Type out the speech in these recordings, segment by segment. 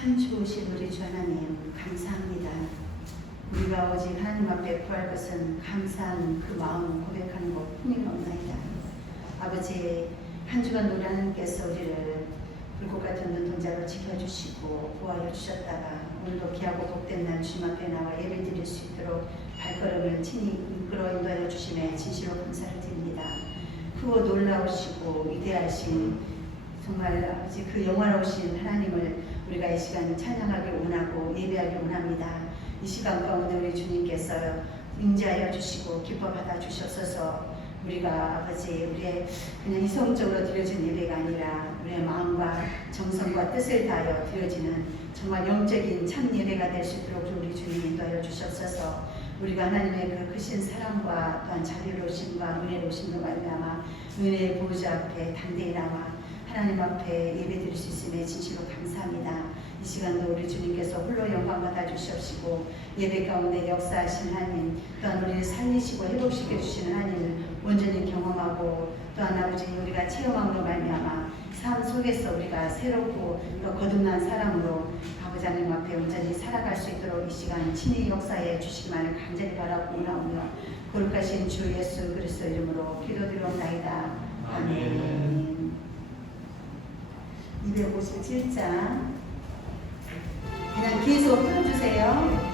참 좋으신 우리 주 하나님 감사합니다. 우리가 오직 하나님 앞에 구할 것은 감사한 그 마음을 고백하는 것뿐이옵나이다. 아버지, 한 주간 우리 하나님께서 우리를 불꽃 같은 눈동자로 지켜주시고 구하여 주셨다가 오늘도 귀하고 복된 날 주님 앞에 나와 예배 드릴 수 있도록 발걸음을 친히 이끌어 인도하여 주심에 진실로 감사를 드립니다. 크고 놀라우시고 위대하신 정말 아버지 그 영화로우신 하나님을 우리가 이 시간 찬양하기 원하고 예배하기 원합니다. 이 시간 가운데 우리 주님께서 임재하여 주시고 기뻐 받아 주셨어서 우리가 아버지 우리의 그냥 이성적으로 드려진 예배가 아니라 우리의 마음과 정성과 뜻을 다하여 드려지는 정말 영적인 참 예배가 될 수 있도록 우리 주님 인도하여 주셨어서 우리가 하나님의 그 크신 사랑과 또한 자비로우심과 은혜로우심과 말미암아 은혜의 보좌 앞에 담대히 나와 하나님 앞에 예배드릴 수 있음에 진실로 감사합니다. 이 시간도 우리 주님께서 홀로 영광 받아 주시옵시고 예배 가운데 역사하신 하나님 또한 우리를 살리시고 회복시켜 주시는 하나님을 온전히 경험하고 또한 아버지 우리가 체험함으로 말미암아 삶 속에서 우리가 새롭고 또 거듭난 사람으로 아버지 하나님 앞에 온전히 살아갈 수 있도록 이 시간 친히 역사해 주시기만을 간절히 바라고 원하오며 거룩하신 주 예수 그리스도 이름으로 기도드리옵나이다. 아멘. 257장 그냥 계속 풀어주세요.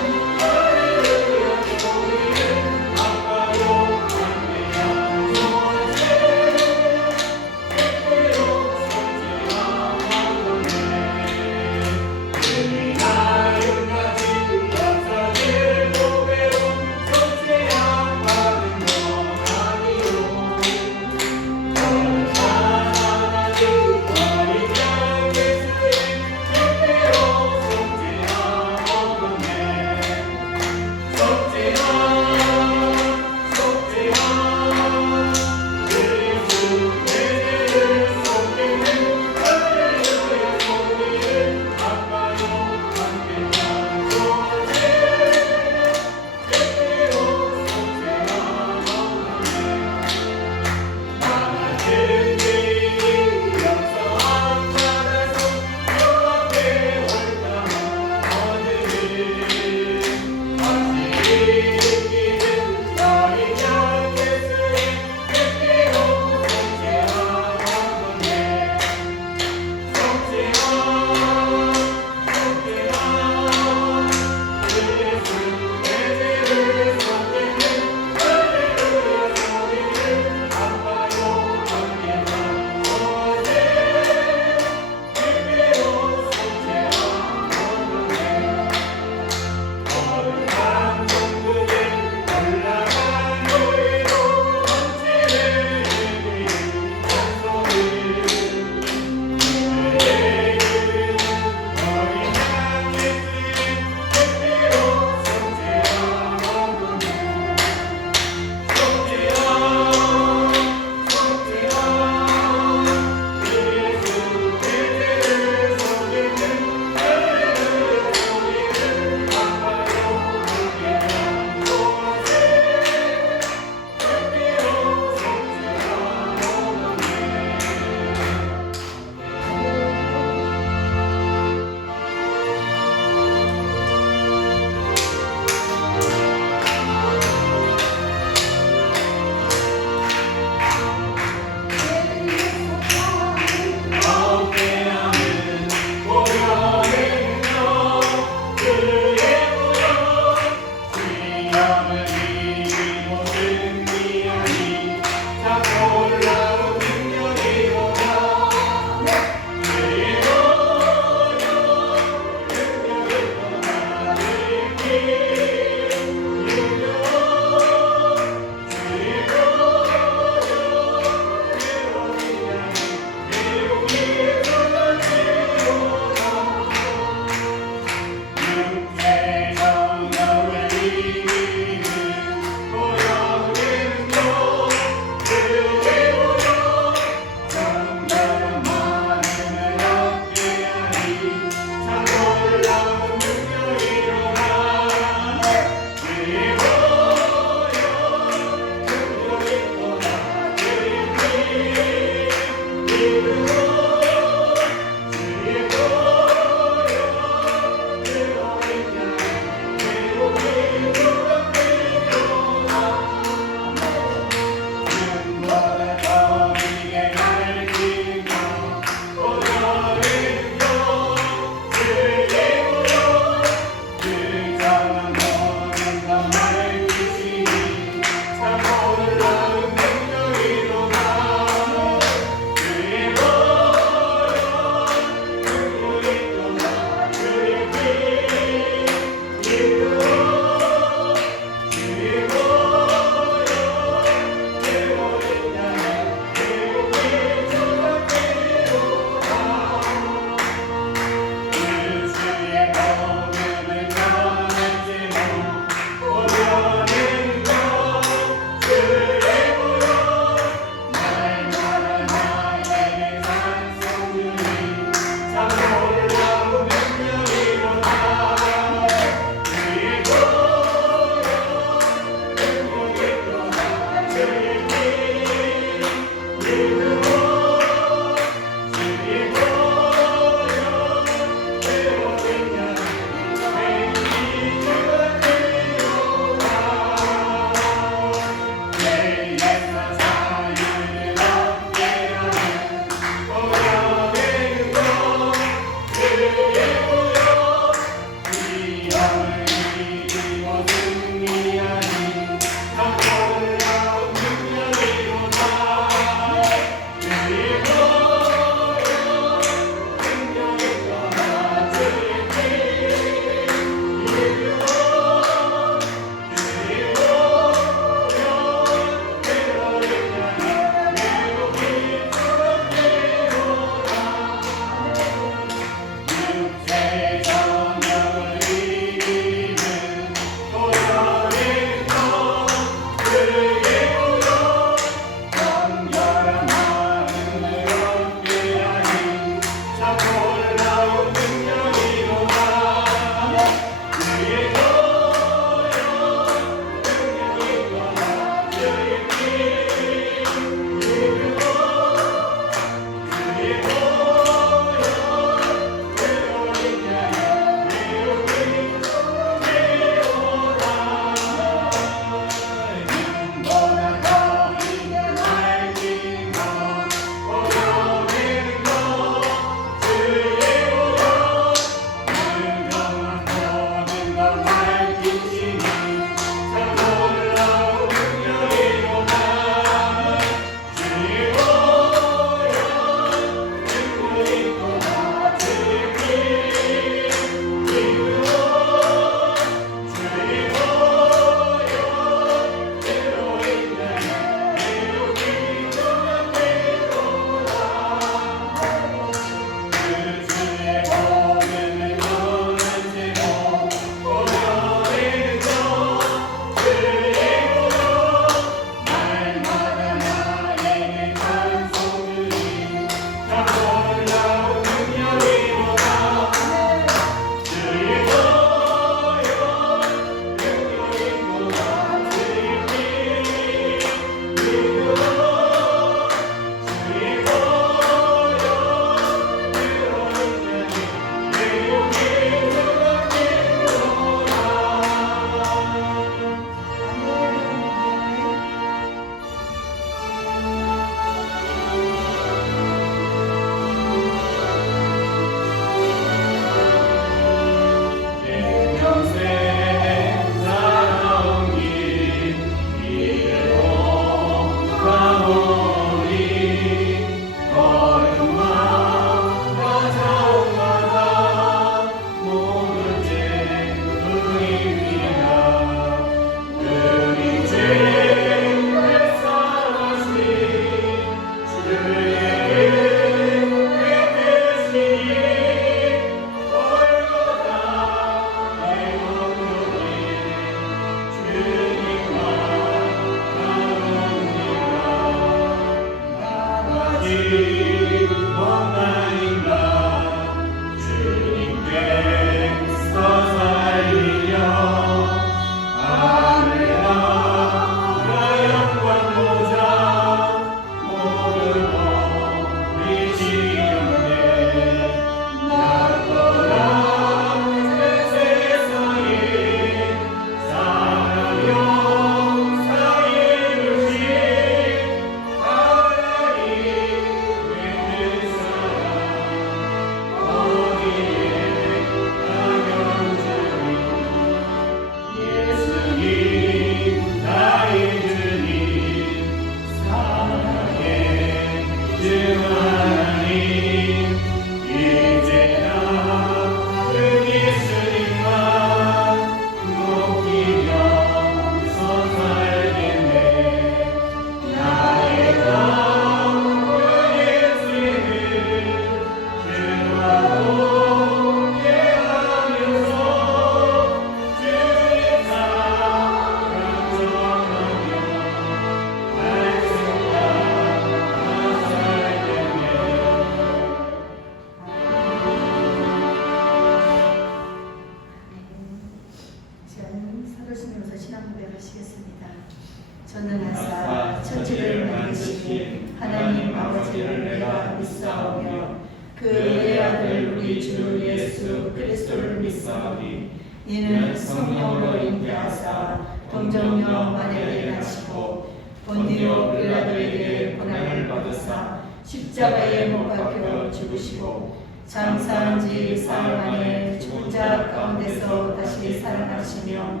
전능하사 천지를 만드신 하나님 아버지를 내가 믿사오며 그의 아들 우리 주 예수 그리스도를 믿사오니 이는 성령으로 잉태하사 동정녀 마리아에게 나시고 본디오 빌라도에게 고난을 받으사 십자가에 못 박혀 죽으시고 장사한 지 사흘 만에 죽은 자 가운데서 다시 살아나시며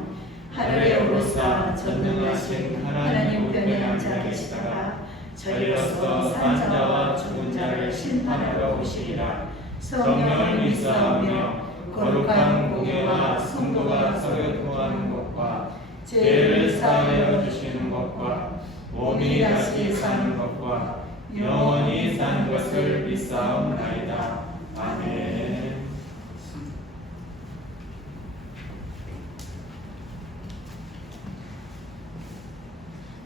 하늘에 오르사 전능하신 하나님 편에 앉아 계시다가 저희로서 산 자와 죽은 자를 심판하러 오시리라. 성령을 믿사오며 거룩한 공예와 성도가 서로 통하는 것과 죄를 사하여 주시는 것과 몸이 다시 사는 것과 영원히 산 것을 믿사옵나이다. 아멘.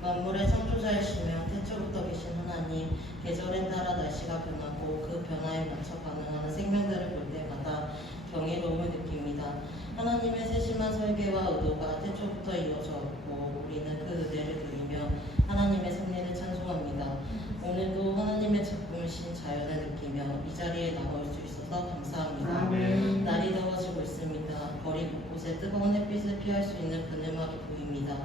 만물의 창조자이시며 태초부터 계신 하나님, 계절에 따라 날씨가 변하고 그 변화에 맞춰 반응하는 생명들을 볼 때마다 경이로움을 느낍니다. 하나님의 세심한 설계와 의도가 태초부터 이어졌고 우리는 그 은혜를 누리며 하나님의 섭리를 찬송합니다. 오늘도 하나님의 작품이신 자연을 느끼며 이 자리에 나올 수 있어서 감사합니다. 아멘. 날이 더워지고 있습니다. 거리 곳곳에 뜨거운 햇빛을 피할 수 있는 그늘막이 보입니다.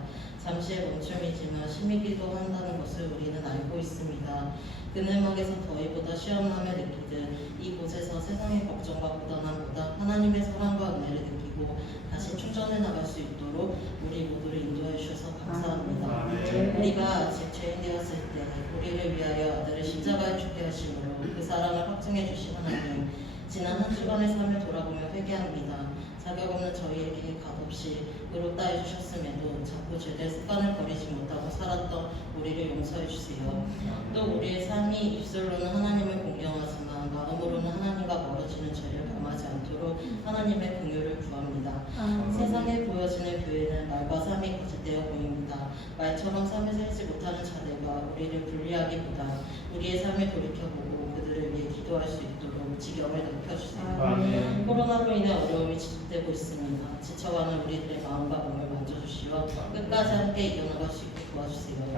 잠시의 멈춤이지만 심히기도 한다는 것을 우리는 알고 있습니다. 그늘막에서 더위보다 시원함을 느끼듯 이곳에서 세상의 걱정과 고단함보다 하나님의 사랑과 은혜를 느끼고 다시 충전해 나갈 수 있도록 우리 모두를 인도해 주셔서 감사합니다. 아멘. 우리가 아직 죄인 되었을 때 우리를 위하여 아들을 십자가에 죽게 하심으로 그 사랑을 확증해 주신 하나님, 지난 한 주간의 삶을 돌아보며 회개합니다. 자격 없는 저희에게 값없이 의롭다 해주셨음에도 자꾸 죄될 습관을 버리지 못하고 살았던 우리를 용서해 주세요. 또 우리의 삶이 입술로는 하나님을 공경하지만 마음으로는 하나님과 멀어지는 죄를 범하지 않도록 하나님의 긍휼을 구합니다. 세상에 보여지는 교회는 말과 삶이 거짓되어 보입니다. 말처럼 삶을 살지 못하는 자들과 우리를 분리하기보다 우리의 삶을 돌이켜보고 그들을 위해 기도할 수 있도록 지경을 넓혀주세요. 코로나로 인해 어려움이 지속되고 있습니다. 지쳐가는 우리들의 마음과 몸을 만져주시어 끝까지 함께 이겨나갈 수 있게 도와주세요.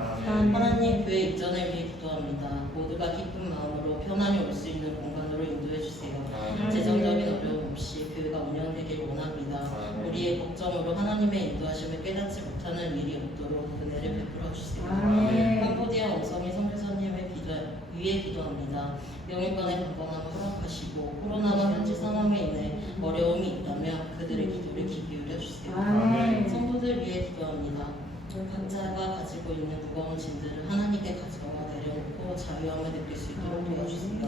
하나님, 교회 입전을 위해 기도합니다. 모두가 기쁜 마음으로 편안히 올 수 있는 공간으로 인도해 주세요. 재정적인 어려움 없이 교회가 운영되길 원합니다. 우리의 걱정으로 하나님의 인도하심을 깨닫지 못하는 일이 없도록 은혜를 베풀어 주세요. 캄보디아 엄성희 선교사님을 위해 기도합니다. 영육간의 건강함을 허락하시고 코로나와 현지 상황에 인해 어려움이 있다면 그들의 기도를 귀 기울여 주세요. 성도들 위해 기도합니다. 각자가 가지고 있는 무거운 짐들을 하나님께 가져와 내려놓고 자유함을 느낄 수 있도록 도와주세요.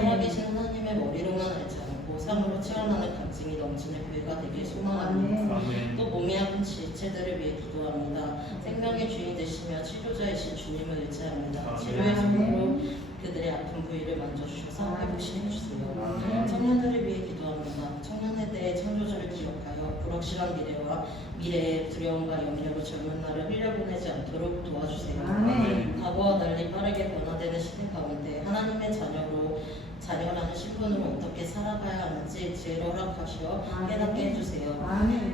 살아계신 하나님의 머리로만 알지 않고 삶으로 체험하는 감증이 넘치는 교회가 되길 소망합니다. 또 몸이 아픈 지체들을 위해 기도합니다. 생명의 주인 되시며 치료자이신 주님을 의지합니다. 치료의 손으로 그들의 아픈 부위를 만져주셔서 회복시켜 주세요. 청년들을 위해 기도합니다. 청년에 대해 창조주를 기억하여 불확실한 미래의 두려움과 염려로 젊은 날을 흘려보내지 않도록 도와주세요. 과거와 달리 빠르게 변화되는 시대 가운데 하나님의 자녀라는 신분으로 어떻게 살아가야 하는지 지혜를 허락하시어 깨닫게 해주세요.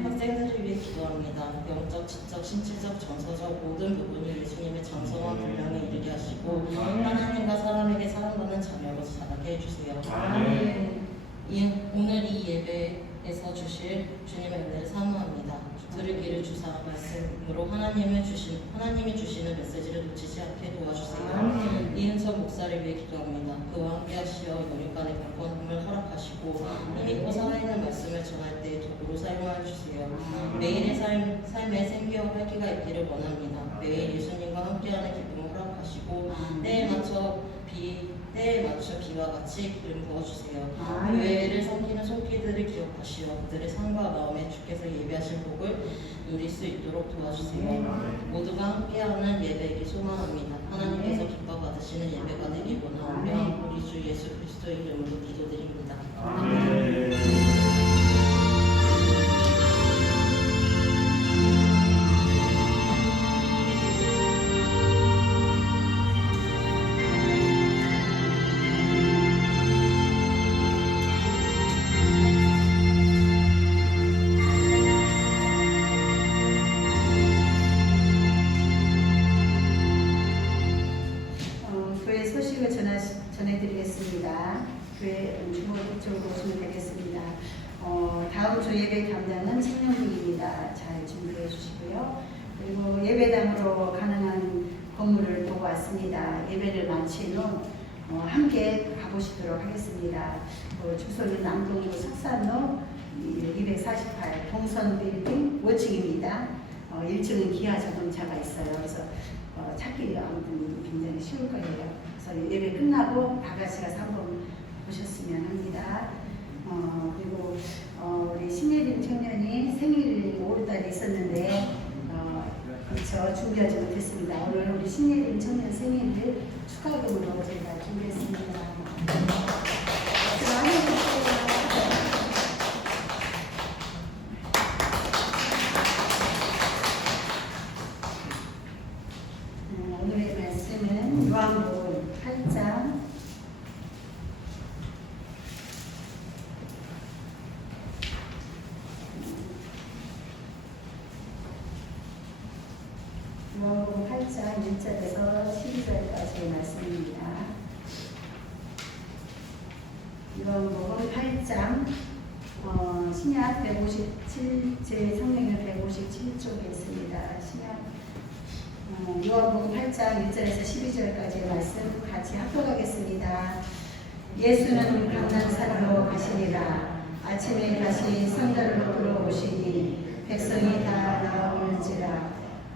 학생들을 위해 기도합니다. 영적, 지적, 신체적, 정서적 모든 부분이 예수님의 장성한 분량에 이르게 하시고 하나님과 사람에게 사랑받는 자녀로 자라게 해주세요. 오늘 이 예배에서 주실 주님의 은혜를 사모합니다. 들을 길을 주사 말씀으로 하나님이 주시는 메시지를 놓치지 않게 도와주세요. 이은석 목사를 위해 기도합니다. 그와 함께 하시어 영육간의 강건함을 허락하시고 힘있고 살아있는 말씀을 전할 때 도구로 사용하여 주세요. 매일의 삶에 생기와 활기가 있기를 원합니다. 매일 예수님과 함께하는 기쁨을 허락하시고 때에 맞춰 비와 같이 기름 부어주세요. 교회를 섬기는 손길들을 기억하시어 그들의 삶과 마음에 주께서 예배하신 복을 누릴 수 있도록 도와주세요. 모두가 함께하는 예배이기 소망합니다. 하나님께서 기뻐 받으시는 예배가 되길 원하오며 우리 주 예수 그리스도의 이름으로 기도드립니다. 아멘. 교회 소식을 전해드리겠습니다. 교회 주목적으로 오시면 되겠습니다. 다음 주 예배 담당은 청년부입니다. 잘 준비해 주시고요. 그리고 예배당으로 가능한 건물을 보고 왔습니다. 예배를 마친 후 함께 가보시도록 하겠습니다. 주소는 남동구 석산로 248 동선빌딩 5층입니다. 1층은 기아 자동차가 있어요. 그래서 찾기 아무튼 굉장히 쉬울 거예요. 그래서 예배 끝나고 다 같이 가서 한번 보셨으면 합니다. 그리고 우리 신예림 청년이 생일이 5월달에 있었는데 그렇죠. 준비하지 못했습니다. 오늘 우리 신예림 청년 생일을 축하금으로 제가 준비했습니다. 오늘의 말씀은 요한복음 8장 1절에서 12절까지의 말씀입니다. 요한복음 8장 신약 157, 제 성경은 157쪽에 있습니다. 신약 요한복음 8장 1절에서 12절까지의 말씀 같이 합독하겠습니다. 예수는 감난산으로 가시니라. 아침에 다시 성전으로 들어오시니 백성이 다 나오는지라.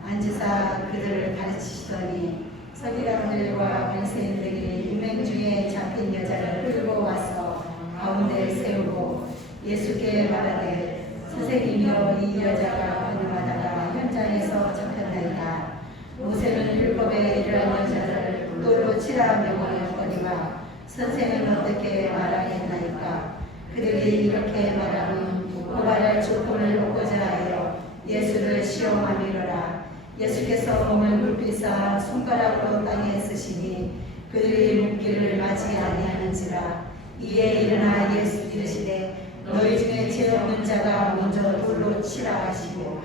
앉으사 그들을 가르치시더니 서기관들과 바리새인들이 유명 중에 잡힌 여자를 끌고 와서 가운데 세우고 예수께 말하되 선생님이여 이 여자가 권유하다가 현장에서 잡혔나이다. 모세는 율법에 이러한 여자를 돌로 치라 명하였거니와 선생은 어떻게 말하였나이까. 그들이 이렇게 말하면 고발할 조건을 놓고자 하여 예수를 시험함이로라. 예수께서 몸을 굴비사 손가락으로 땅에 쓰시니 그들이 묻기를 맞이 아니하는지라. 이에 일어나 예수 이르시되 너희 중에 죄 없는 자가 먼저 돌로 치라 하시고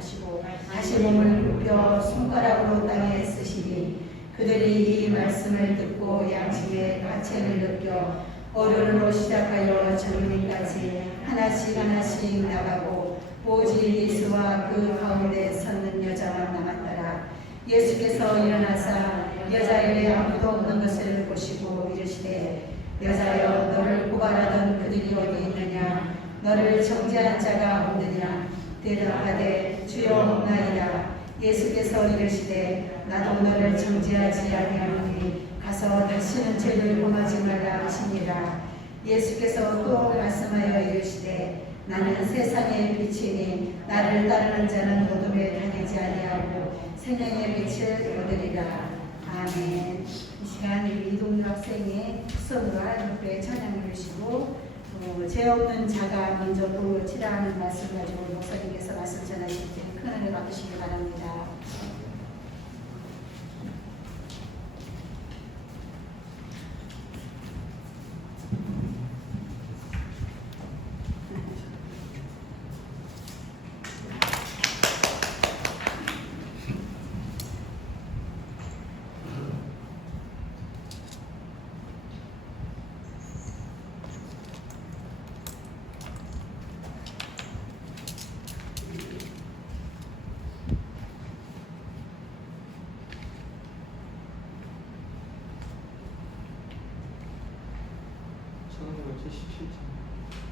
다시 몸을 굽혀 손가락으로 땅에 쓰시니 그들이 이 말씀을 듣고 양심의 가책을 느껴 어른으로 시작하여 젊은이까지 하나씩 나가고 오직 예수와 그 가운데 섰는 여자만 남았더라. 예수께서 일어나사 여자에게 아무도 없는 것을 보시고 이르시되 여자여 너를 고발하던 그들이 어디 있느냐. 너를 정죄한 자가 없느냐. 대답하되 주여 없나이다. 예수께서 이르시되 나도 너를 정죄하지 아니하노니 가서 다시는 죄를 범하지 말라 하시니라. 예수께서 또 말씀하여 이르시되 나는 세상의 빛이니 나를 따르는 자는 어둠에 다니지 아니하고 생명의 빛을 얻으리라. 아멘. 이 시간 우리 이동률 학생의 특선으로 하나님께 찬양을 주시고 죄 없는 자가 먼저 돌로 치라 하는 말씀 가지고 목사님께서 말씀 전하실 때 큰 은혜 받으시기 바랍니다.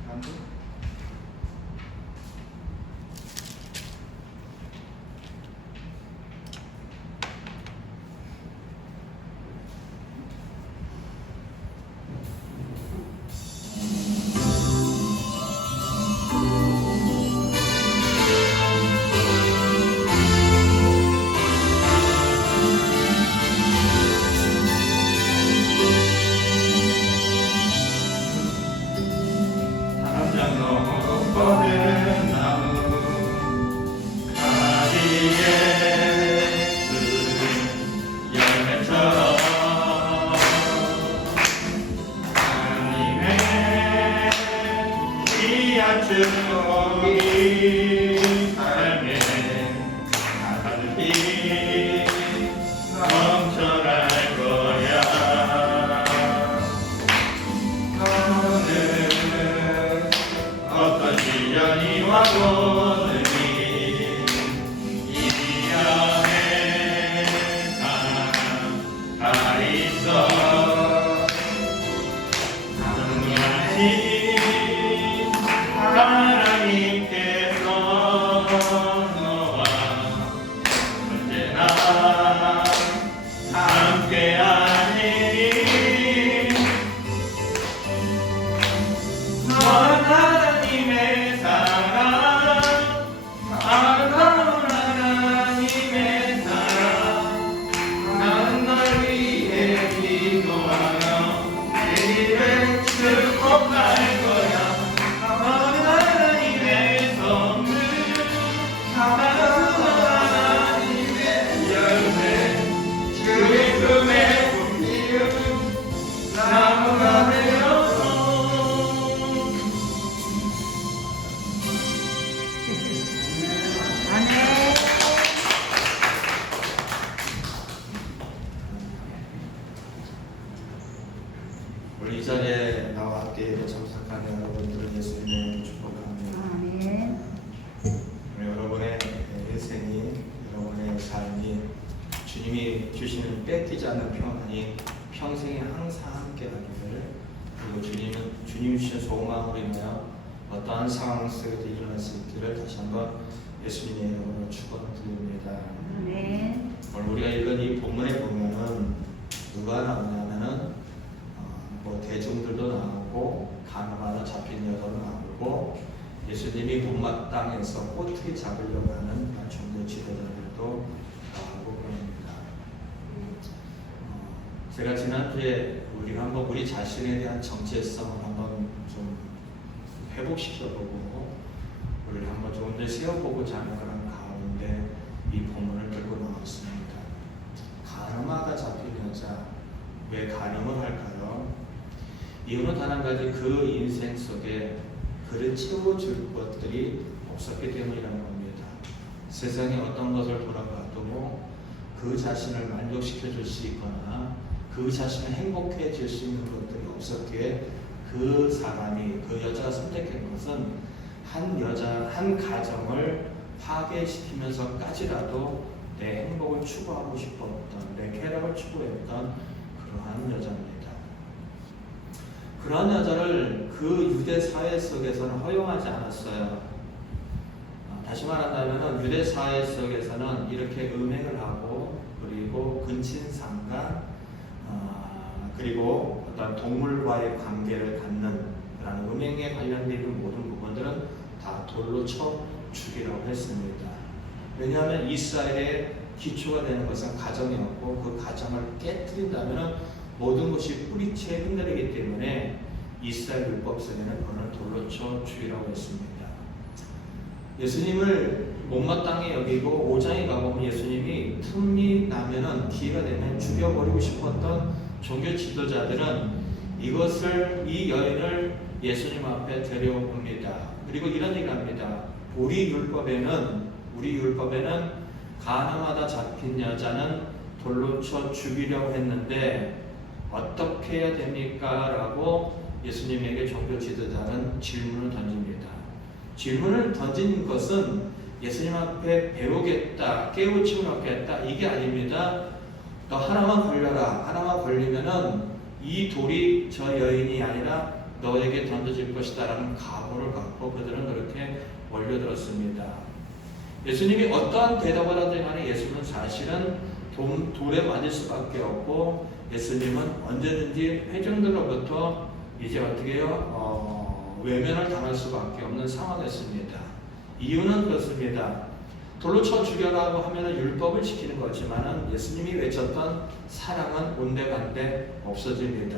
안 돼? 사람들 주시는 뺏기지 않는 평안이 평생에 항상 함께하기를, 그리고 주님 주신 소망으로 인하여 어떠한 상황 속에도 일어날 수 있기를 다시 한번 예수님의 이름으로 축원드립니다. 네. 오늘 우리가 읽은 이 본문에 보면은 누가 나오냐면은 뭐 대중들도 나오고 가늠하다 잡힌 여자도 나오고 예수님이 못마땅해서 꼬투리 잡으려고 하는 종교 지도자들도 나오고 그럽니다. 제가 지난주에 우리가 한번 우리 자신에 대한 정체성을 한번 좀 회복시켜보고 우리를 한번 좀 더 세워보고자 하는 그런 가운데 이 본문을 들고 나왔습니다. 가늠하다 잡힌 여자, 왜 가늠을 할까요? 이유는 단 한 가지, 그 인생 속에 그를 채워줄 것들이 없었기 때문이라는 겁니다. 세상에 어떤 것을 돌아봐도 그 자신을 만족시켜 줄 수 있거나 그 자신을 행복해질 수 있는 것들이 없었기에 그 사람이, 그 여자가 선택한 것은 한 가정을 파괴시키면서까지라도 내 행복을 추구하고 싶었던, 내 쾌락을 추구했던 그러한 여자입니다. 그러한 여자를 그 유대 사회 속에서는 허용하지 않았어요. 다시 말한다면 유대 사회 속에서는 이렇게 음행을 하고 그리고 근친상간 그리고 어떤 동물과의 관계를 갖는 그런 음행에 관련된 있는 모든 부분들은 다 돌로 쳐 죽이라고 했습니다. 왜냐하면 이스라엘의 기초가 되는 것은 가정이었고 그 가정을 깨뜨린다면 모든 것이 뿌리채 흔들리기 때문에 이스라엘 율법 속에는 그는 돌로 쳐 죽이라고 했습니다. 예수님을 못마땅히 여기고 5장에 가보면 예수님이 틈이 나면은 기회가 되면 죽여버리고 싶었던 종교 지도자들은 이 여인을 예수님 앞에 데려옵니다. 그리고 이런 얘기를 합니다. 우리 율법에는 가늠하다 잡힌 여자는 돌로 쳐 죽이려고 했는데 어떻게 해야 됩니까? 라고 예수님에게 종교 지도자는 질문을 던집니다. 질문을 던진 것은 예수님 앞에 배우겠다, 깨우침을 얻겠다, 이게 아닙니다. 너 하나만 걸려라. 하나만 걸리면은 이 돌이 저 여인이 아니라 너에게 던져질 것이다 라는 각오를 갖고 그들은 그렇게 몰려들었습니다. 예수님이 어떠한 대답을 하든 간에 예수는 사실은 돌에 맞을 수밖에 없고 예수님은 언제든지 회중들로부터 이제 어떻게 해요? 외면을 당할 수밖에 없는 상황이었습니다. 이유는 그렇습니다. 돌로 쳐 죽여라고 하면 율법을 지키는 거지만 예수님이 외쳤던 사랑은 온데간데 없어집니다.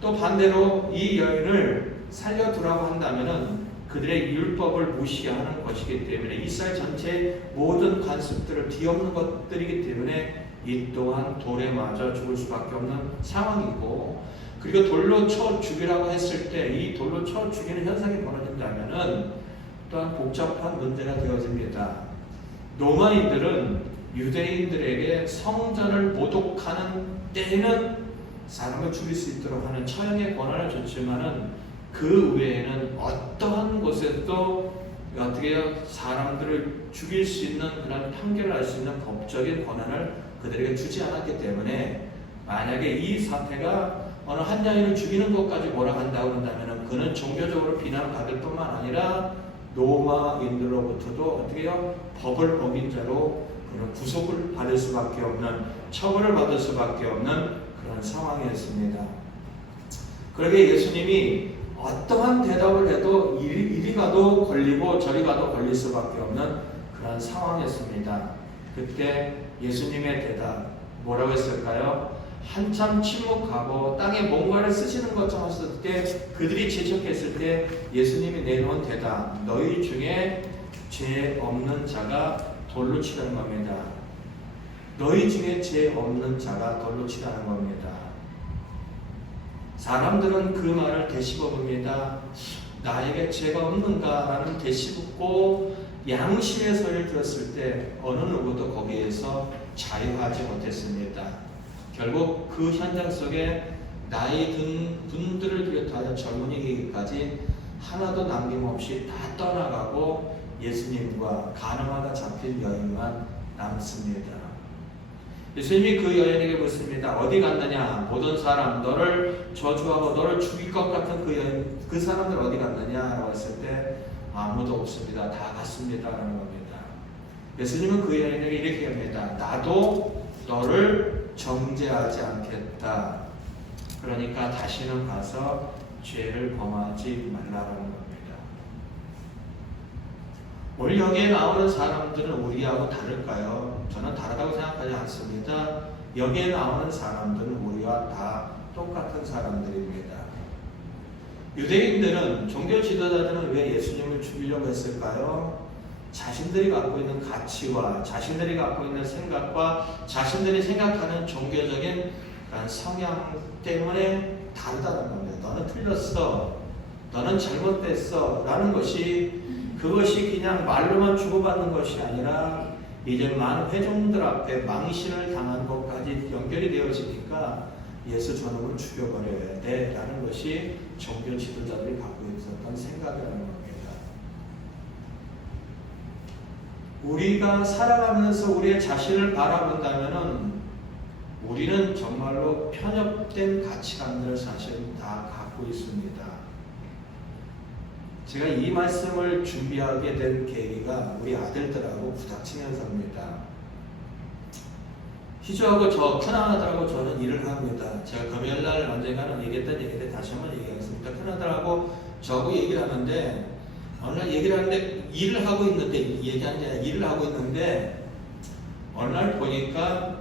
또 반대로 이 여인을 살려두라고 한다면 그들의 율법을 무시하는 것이기 때문에 이스라엘 전체의 모든 관습들을 뒤엎는 것들이기 때문에 이 또한 돌에 맞아 죽을 수밖에 없는 상황이고, 그리고 돌로 쳐 죽이라고 했을 때 이 돌로 쳐 죽이는 현상이 벌어진다면 또한 복잡한 문제가 되어집니다. 로마인들은 유대인들에게 성전을 모독하는 때에는 사람을 죽일 수 있도록 하는 처형의 권한을 줬지만은 그 외에는 어떠한 곳에도 어떻게 사람들을 죽일 수 있는 그런 판결을 할 수 있는 법적인 권한을 그들에게 주지 않았기 때문에 만약에 이 사태가 어느 한 여인을 죽이는 것까지 몰아간다고 한다면 그는 종교적으로 비난을 받을 뿐만 아니라 로마인들로부터도 어떻게 해요? 법을 어긴 자로 그런 구속을 받을 수밖에 없는, 처벌을 받을 수밖에 없는 그런 상황이었습니다. 그러게 예수님이 어떠한 대답을 해도 이리 가도 걸리고 저리 가도 걸릴 수밖에 없는 그런 상황이었습니다. 그때 예수님의 대답 뭐라고 했을까요? 한참 침묵하고 땅에 뭔가를 쓰시는 것처럼 했을 때 그들이 지적했을 때 예수님이 내놓은 대답, 너희 중에 죄 없는 자가 돌로 치라는 겁니다. 너희 중에 죄 없는 자가 돌로 치라는 겁니다. 사람들은 그 말을 되씹어 봅니다. 나에게 죄가 없는가라는 되씹고 양심의 소리를 들었을 때 어느 누구도 거기에서 자유하지 못했습니다. 결국 그 현장 속에 나이 든 분들을 비롯하여 젊은이까지 하나도 남김없이 다 떠나가고 예수님과 가늠하다 잡힌 여인만 남습니다. 예수님이 그 여인에게 묻습니다. 어디 갔느냐? 모든 사람 너를 저주하고 너를 죽일 것 같은 그 여인, 그 사람들 어디 갔느냐? 라고 했을 때 아무도 없습니다. 다 갔습니다. 라는 겁니다. 예수님은 그 여인에게 이렇게 합니다. 나도 너를 정죄하지 않겠다. 그러니까 다시는 가서 죄를 범하지 말라는 겁니다. 오늘 여기에 나오는 사람들은 우리하고 다를까요? 저는 다르다고 생각하지 않습니다. 여기에 나오는 사람들은 우리와 다 똑같은 사람들입니다. 유대인들은, 종교 지도자들은 왜 예수님을 죽이려고 했을까요? 자신들이 갖고 있는 가치와 자신들이 갖고 있는 생각과 자신들이 생각하는 종교적인 성향 때문에 다르다는 겁니다. 너는 틀렸어. 너는 잘못됐어. 라는 것이, 그것이 그냥 말로만 주고받는 것이 아니라 이제 많은 회중들 앞에 망신을 당한 것까지 연결이 되어지니까 예수 저놈을 죽여버려야 돼. 라는 것이 종교 지도자들이 갖고 있었던 생각이라는 겁니다. 우리가 살아가면서 우리의 자신을 바라본다면은 우리는 정말로 편협된 가치관들을 사실 다 갖고 있습니다. 제가 이 말씀을 준비하게 된 계기가 우리 아들들하고 부닥치면서입니다. 희주하고 저 큰아들하고 저는 일을 합니다. 제가 금요일날 언젠가는 얘기했던 얘기인데 다시 한번 얘기하겠습니다. 큰아들하고 저하고 얘기를 하는데 어느 날 얘기를 하는데 일을 하고 있는데 얘기하는 게 아니라 일을 하고 있는데 어느 날 보니까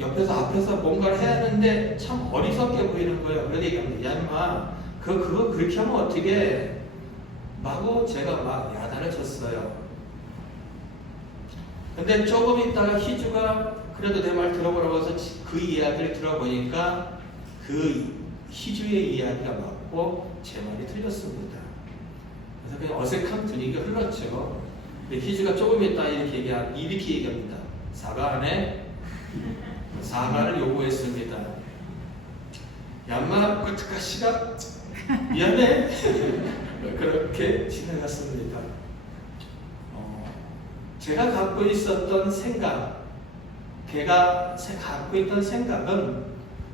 옆에서 앞에서 뭔가를 해야 하는데 참 어리석게 보이는 거예요. 그래서 얘기합니다. 야 인마 그거 그렇게 하면 어떻게 하고 제가 막 야단을 쳤어요. 근데 조금 있다가 희주가 그래도 내 말 들어보라고 해서 그 이야기를 들어보니까 그 희주의 이야기가 맞고 제 말이 틀렸습니다. 그래서 그냥 어색한 분위기가 흘렀죠. 근데 희주가 조금 있다 이렇게 얘기합니다. 사과 안 해? 사과를 요구했습니다. 얌마 그트가시가 미안해. 그렇게 지나갔습니다. 제가 갖고 있었던 생각, 걔가 갖고 있던 생각은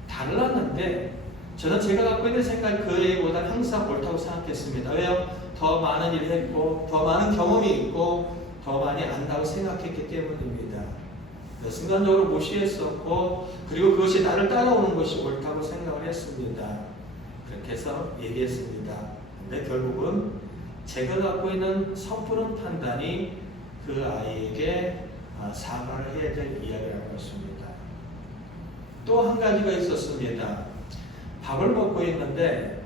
달랐는데 저는 제가 갖고 있는 생각 그 애보다 항상 옳다고 생각했습니다. 왜요? 더 많은 일을 했고 더 많은 경험이 있고 더 많이 안다고 생각했기 때문입니다. 순간적으로 무시했었고 그리고 그것이 나를 따라오는 것이 옳다고 생각을 했습니다. 그렇게 해서 얘기했습니다. 근데 결국은 제가 갖고 있는 섣부른 판단이 그 아이에게 사과를 해야 될 이야기라는 것입니다. 또 한 가지가 있었습니다. 밥을 먹고 있는데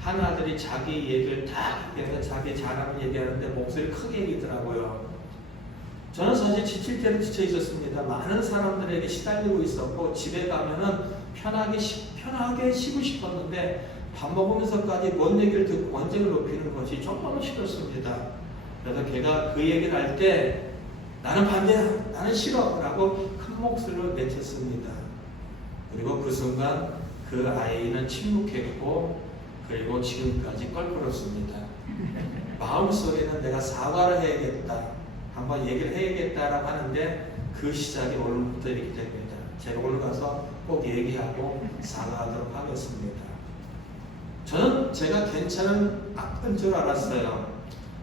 한 아들이 자기 얘기를 다 해서 자기 자랑을 얘기하는데 목소리를 크게 얘기더라고요. 저는 사실 지칠 때는 지쳐 있었습니다. 많은 사람들에게 시달리고 있었고 집에 가면은 편하게 쉬고 싶었는데 밥 먹으면서까지 뭔 얘기를 듣고 원쟁을 높이는 것이 정말로 싫었습니다. 그래서 걔가 그 얘기를 할 때 나는 반대야, 나는 싫어 라고 큰 목소리로 내쳤습니다. 그리고 그 순간 그 아이는 침묵했고 그리고 지금까지 껄끄럽습니다. 마음속에는 내가 사과를 해야겠다, 한번 얘기를 해야겠다라고 하는데 그 시작이 오늘부터 이렇게 됩니다. 제가 오늘 가서 꼭 얘기하고 사과하도록 하겠습니다. 저는 제가 괜찮은 아빠인 줄 알았어요.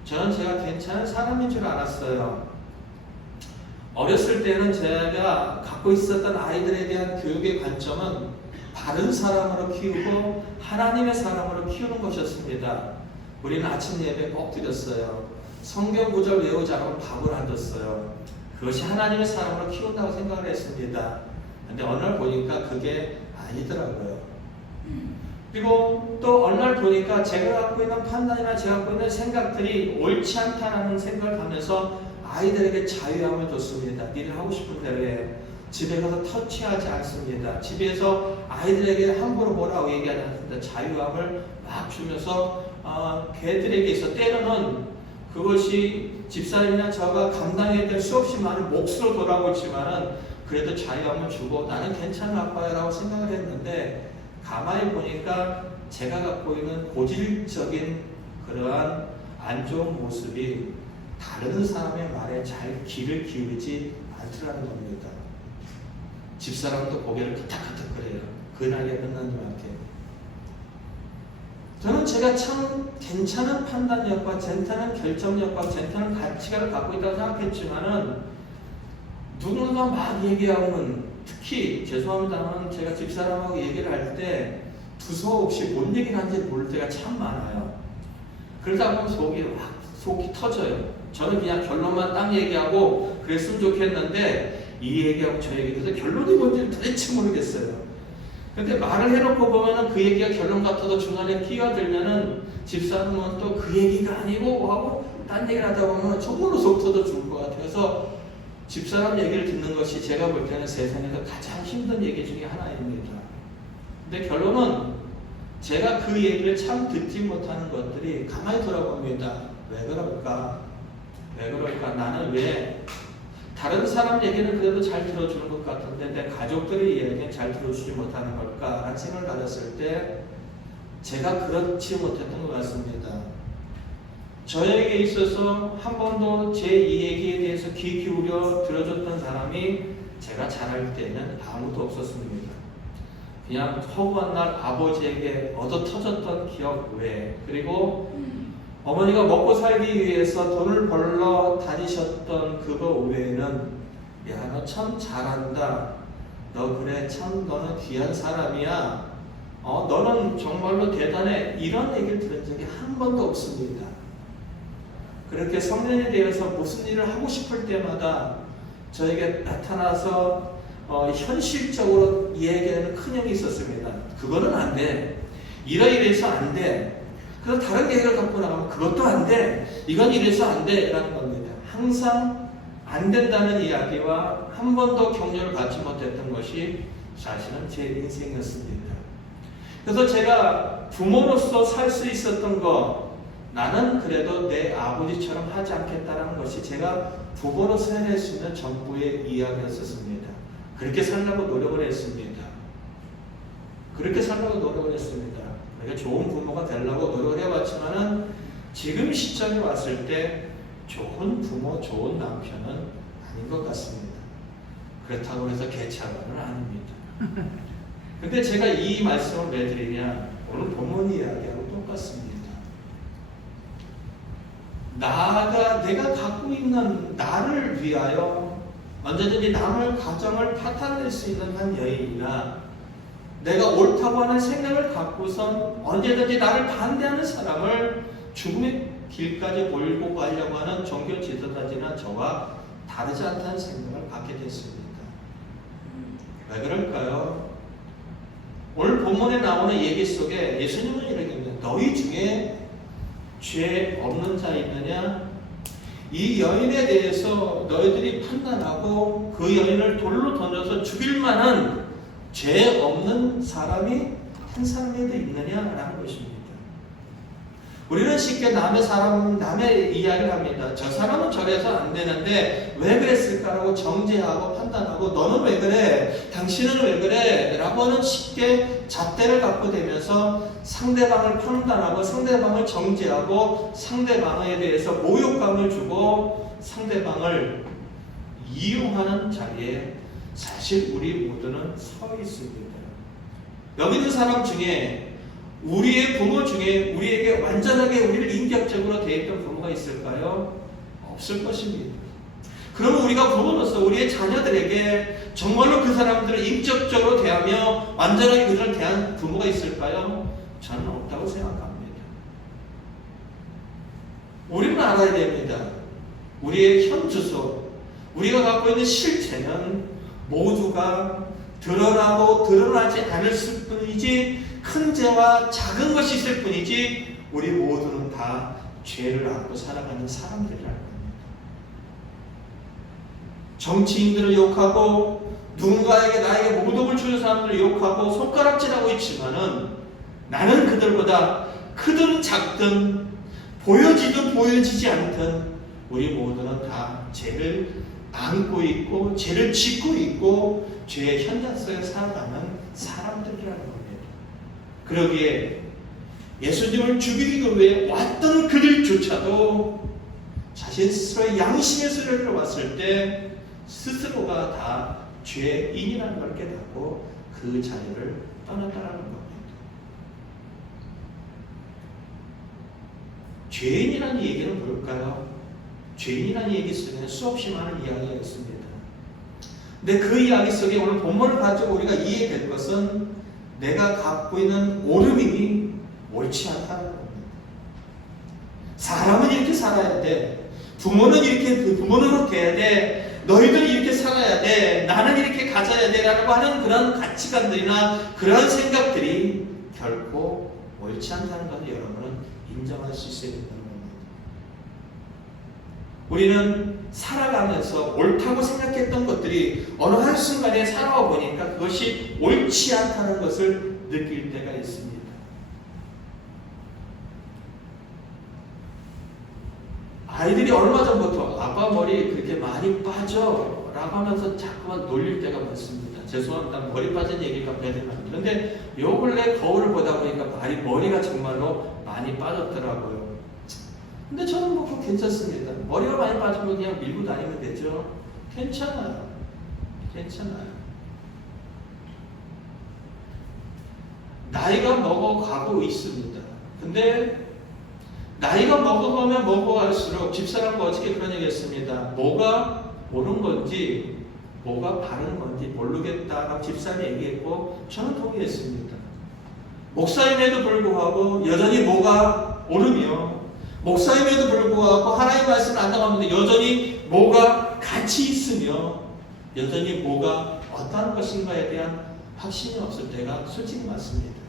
저는 제가 괜찮은 사람인 줄 알았어요. 어렸을 때는 제가 갖고 있었던 아이들에 대한 교육의 관점은 바른 사람으로 키우고 하나님의 사람으로 키우는 것이었습니다. 우리는 아침 예배 꼭 드렸어요. 성경 구절 외우지 않으면 밥을 안 줬어요. 그것이 하나님의 사람으로 키운다고 생각을 했습니다. 근데 어느 날 보니까 그게 아니더라고요. 그리고 또 어느 날 보니까 제가 갖고 있는 판단이나 제가 갖고 있는 생각들이 옳지 않다는 생각을 하면서 아이들에게 자유함을 줬습니다. 니들 하고 싶은 대로 해. 집에 가서 터치하지 않습니다. 집에서 아이들에게 함부로 뭐라고 얘기하지 않습니다. 자유함을 막 주면서 걔들에게 있어 때로는 그것이 집사람이나 저가 감당해야 될 수없이 많은 몫으로 돌아오지만은 그래도 자유함을 주고 나는 괜찮은 아빠야라고 생각을 했는데 가만히 보니까 제가 갖고 있는 고질적인 그러한 안 좋은 모습이 다른 사람의 말에 잘 귀를 기울이지 않더라는 겁니다. 집사람도 고개를 끄덕끄덕거려요. 근하게 하나님한테. 저는 제가 참 괜찮은 판단력과 괜찮은 결정력과 괜찮은 가치관을 갖고 있다고 생각했지만은 누군가 막 얘기하면, 특히 죄송합니다만 제가 집사람하고 얘기를 할 때 두서없이 뭔 얘기를 하는지 모를 때가 참 많아요. 그러다 보면 속이 터져요. 저는 그냥 결론만 딱 얘기하고 그랬으면 좋겠는데 이 얘기하고 저 얘기해서 결론이 뭔지 도대체 모르겠어요. 근데 말을 해놓고 보면은 그 얘기가 결론 같아도 중간에 끼어들면은 집사람은 또 그 얘기가 아니고 하고 딴 얘기를 하다 보면 정말로 속 터져 죽을 것 같아요. 그래서 집사람 얘기를 듣는 것이 제가 볼 때는 세상에서 가장 힘든 얘기 중에 하나입니다. 근데 결론은 제가 그 얘기를 참 듣지 못하는 것들이 가만히 돌아봅니다. 왜 그럴까? 왜 그럴까? 나는 왜 다른 사람 얘기는 그래도 잘 들어주는 것 같은데 내 가족들의 이야기는 잘 들어주지 못하는 걸까? 라는 생각을 가졌을 때 제가 그렇지 못했던 것 같습니다. 저에게 있어서 한 번도 제 이 얘기에 대해서 귀 기울여 들어줬던 사람이 제가 자랄 때는 아무도 없었습니다. 그냥 허구한 날 아버지에게 얻어터졌던 기억 외에, 그리고 어머니가 먹고 살기 위해서 돈을 벌러 다니셨던 그거 외에는 야, 너 참 잘한다. 너 그래 참 너는 귀한 사람이야. 너는 정말로 대단해. 이런 얘기를 들은 적이 한 번도 없습니다. 그렇게 성년이 되어서 무슨 일을 하고 싶을 때마다 저에게 나타나서 현실적으로 얘기하는 큰형이 있었습니다. 그거는 안 돼. 이래서 안 돼. 그래서 다른 계획을 갖고 나가면 그것도 안 돼. 이건 이래서 안 돼. 라는 겁니다. 항상 안 된다는 이야기와 한 번도 격려를 받지 못했던 것이 사실은 제 인생이었습니다. 그래서 제가 부모로서 살 수 있었던 거, 나는 그래도 내 아버지처럼 하지 않겠다는 것이 제가 부모로서 해낼 수 있는 전부의 이야기였었습니다. 그렇게 살려고 노력을 했습니다. 그렇게 살려고 노력을 했습니다. 내가 좋은 부모가 되려고 노력을 해봤지만은 지금 시점에 왔을 때 좋은 부모, 좋은 남편은 아닌 것 같습니다. 그렇다고 해서 개차반은 아닙니다. 근데 제가 이 말씀을 왜 드리냐, 오늘 본문 이야기하고 똑같습니다. 내가 갖고 있는 나를 위하여 언제든지 남을 가정을 파탄낼 수 있는 한 여인이나 내가 옳다고 하는 생각을 갖고선 언제든지 나를 반대하는 사람을 죽음의 길까지 몰고 가려고 하는 종교 지도자지나 저와 다르지 않다는 생각을 갖게 됐습니다. 왜 그럴까요? 오늘 본문에 나오는 얘기 속에 예수님은 이렇게 합니다. 너희 중에 죄 없는 자 있느냐? 이 여인에 대해서 너희들이 판단하고 그 여인을 돌로 던져서 죽일 만한 죄 없는 사람이 한 사람에도 있느냐라는 것입니다. 우리는 쉽게 남의 이야기를 합니다. 저 사람은 저래서 안 되는데 왜 그랬을까라고 정죄하고 판단하고 너는 왜 그래? 당신은 왜 그래? 라고 하는 쉽게 잣대를 갖고 되면서 상대방을 판단하고 상대방을 정죄하고 상대방에 대해서 모욕감을 주고 상대방을 이용하는 자리에 사실 우리 모두는 서 있습니다. 여기 있는 사람 중에 우리의 부모 중에 우리에게 완전하게 우리를 인격적으로 대했던 부모가 있을까요? 없을 것입니다. 그러면 우리가 부모로서 우리의 자녀들에게 정말로 그 사람들을 인격적으로 대하며 완전하게 그들을 대한 부모가 있을까요? 저는 없다고 생각합니다. 우리는 알아야 됩니다. 우리의 현 주소, 우리가 갖고 있는 실체는 모두가 드러나고 드러나지 않을 뿐이지 큰 죄와 작은 것이 있을 뿐이지 우리 모두는 다 죄를 안고 살아가는 사람들이라는 겁니다. 정치인들을 욕하고 누군가에게 나에게 모독을 주는 사람들을 욕하고 손가락질하고 있지만은 나는 그들보다 크든 작든 보여지든 보여지지 않든 우리 모두는 다 죄를 안고 있고 죄를 짓고 있고 죄의 현장 속에 살아가는 사람들이라는 겁니다. 그러기에 예수님을 죽이기 위해 왔던 그들조차도 자신 스스로의 양심의 소리를 왔을 때 스스로가 다 죄인이라는 걸 깨닫고 그 자리를 떠났다라는 겁니다. 죄인이라는 얘기는 뭘까요? 죄인이라는 얘기 속에는 수없이 많은 이야기가 있습니다. 근데 그 이야기 속에 오늘 본문을 가지고 우리가 이해될 것은 내가 갖고 있는 옳음이 옳지 않다는 겁니다. 사람은 이렇게 살아야 돼. 부모는 이렇게 부모는 돼야 돼. 너희들은 이렇게 살아야 돼. 나는 이렇게 가져야 돼. 라고 하는 그런 가치관들이나 그런 생각들이 결코 옳지 않다는 것을 여러분은 인정할 수 있어야 된다는 겁니다. 우리는 살아가면서 옳다고 생각했던 것들이 어느 한순간에 살아와 보니까 그것이 옳지 않다는 것을 느낄 때가 있습니다. 아이들이 얼마 전부터 아빠 머리 그렇게 많이 빠져 라고 하면서 자꾸만 놀릴 때가 많습니다. 죄송합니다. 머리 빠진 얘기가 배드랍니다. 그런데 요 근래 거울을 보다 보니까 머리가 정말로 많이 빠졌더라고요. 근데 저는 뭐 그거 괜찮습니다. 머리가 많이 빠지면 그냥 밀고 다니면 되죠. 괜찮아요. 괜찮아요. 나이가 먹어가고 있습니다. 근데 나이가 먹어가면 먹어갈수록 집사람과 어떻게 그런 얘기 했습니다. 뭐가 옳은 건지 뭐가 바른 건지 모르겠다라고 집사람이 얘기했고 저는 동의했습니다. 목사임에도 불구하고 여전히 뭐가 옳으며 목사임에도 불구하고 하나님의 말씀을 안다고하는데 여전히 뭐가 가치 있으며 여전히 뭐가 어떠한 것인가에 대한 확신이 없을 때가 솔직히 많습니다.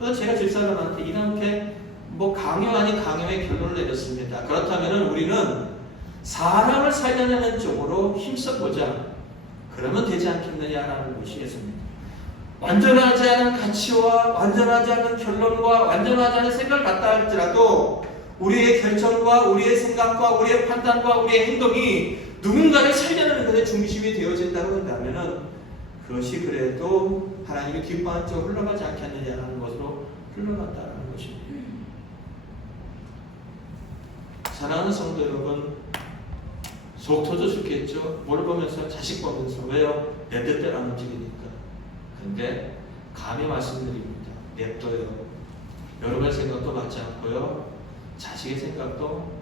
그래서 제가 집사람한테 이렇게 강요 아닌 강요의 결론을 내렸습니다. 그렇다면 우리는 사람을 살려내는 쪽으로 힘써보자. 그러면 되지 않겠느냐라는 것이겠습니다. 완전하지 않은 가치와 완전하지 않은 결론과 완전하지 않은 생각을 갖다 할지라도 우리의 결정과 우리의 생각과 우리의 판단과 우리의 행동이 누군가를 살려내는 것에 중심이 되어진다고 한다면 그것이 그래도 하나님이 기뻐하는 쪽으로 흘러가지 않겠느냐라는 것으로 흘러간다는 것입니다. 사랑하는 성도 여러분, 속 터져 죽겠죠? 뭘 보면서? 자식 보면서. 왜요? 내 뜻대로 안 움직이니까. 근데 감히 말씀드립니다. 냅둬요. 여러분의 생각도 맞지 않고요. 자식의 생각도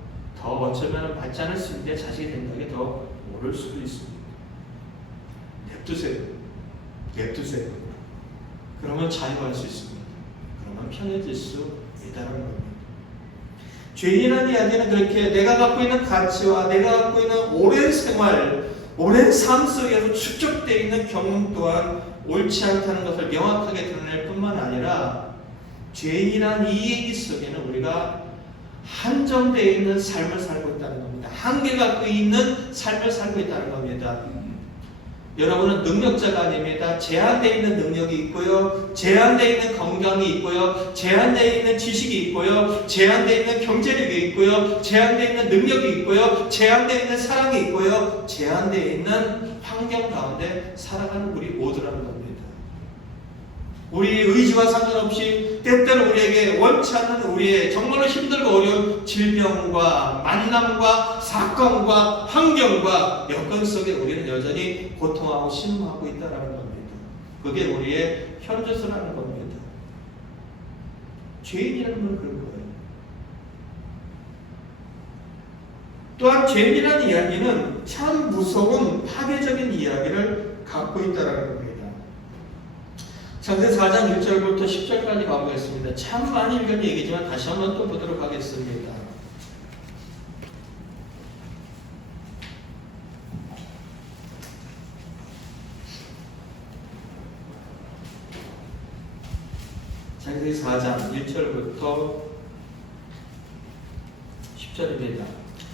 더 어쩌면 맞지 않을 수 있는데 자식의 생각이 더 옳을 수도 있습니다. 냅두세요. 냅두세요. 그러면 자유할 수 있습니다. 그러면 편해질 수 있다는 겁니다. 죄인이라는 이야기는 그렇게 내가 갖고 있는 가치와 내가 갖고 있는 오랜 생활, 오랜 삶 속에서 축적되어 있는 경험 또한 옳지 않다는 것을 명확하게 드러낼 뿐만 아니라 죄인이라는 이 얘기 속에는 우리가 한정되어 있는 삶을 살고 있다는 겁니다. 한계 갖고 있는 삶을 살고 있다는 겁니다. 여러분은 능력자가 아닙니다. 제한되어 있는 능력이 있고요. 제한되어 있는 건강이 있고요. 제한되어 있는 지식이 있고요. 제한되어 있는 경제력이 있고요. 제한되어 있는 능력이 있고요. 제한되어 있는 사랑이 있고요. 제한되어 있는 환경 가운데 살아가는 우리 모두라는 겁니다. 우리의 의지와 상관없이 때때로 우리에게 원치 않는 우리의 정말로 힘들고 어려운 질병과 만남과 사건과 환경과 여건 속에 우리는 여전히 고통하고 신음하고 있다는 겁니다. 그게 우리의 현저서라는 겁니다. 죄인이라는 건 그런 거예요. 또한 죄인이라는 이야기는 참 무서운 파괴적인 이야기를 갖고 있다는 겁니다. 창세기 4장 1절부터 10절까지 가보겠습니다. 참 많이 읽은 얘기지만 다시 한번 또 보도록 하겠습니다. 창세기 4장 1절부터 10절입니다.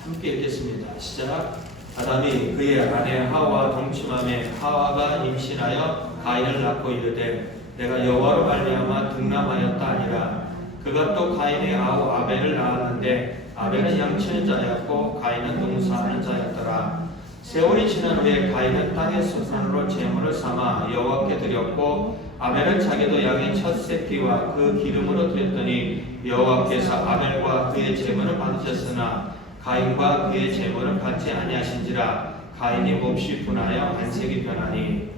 함께 읽겠습니다. 시작. 아담이 그의 아내 하와와 동침하며 하와가 임신하여 가인을 낳고 이르되 내가 여호와로 말미암아 등남하였다 아니라. 그가 또 가인의 아우 아벨을 낳았는데 아벨은 양치는 자였고 가인은 농사하는 자였더라. 세월이 지난 후에 가인은 땅의 소산으로 제물을 삼아 여호와께 드렸고 아벨은 자기도 양의 첫 새끼와 그 기름으로 드렸더니 여호와께서 아벨과 그의 제물을 받으셨으나 가인과 그의 제물을 받지 아니하신지라. 가인이 몹시 분하여 안색이 변하니.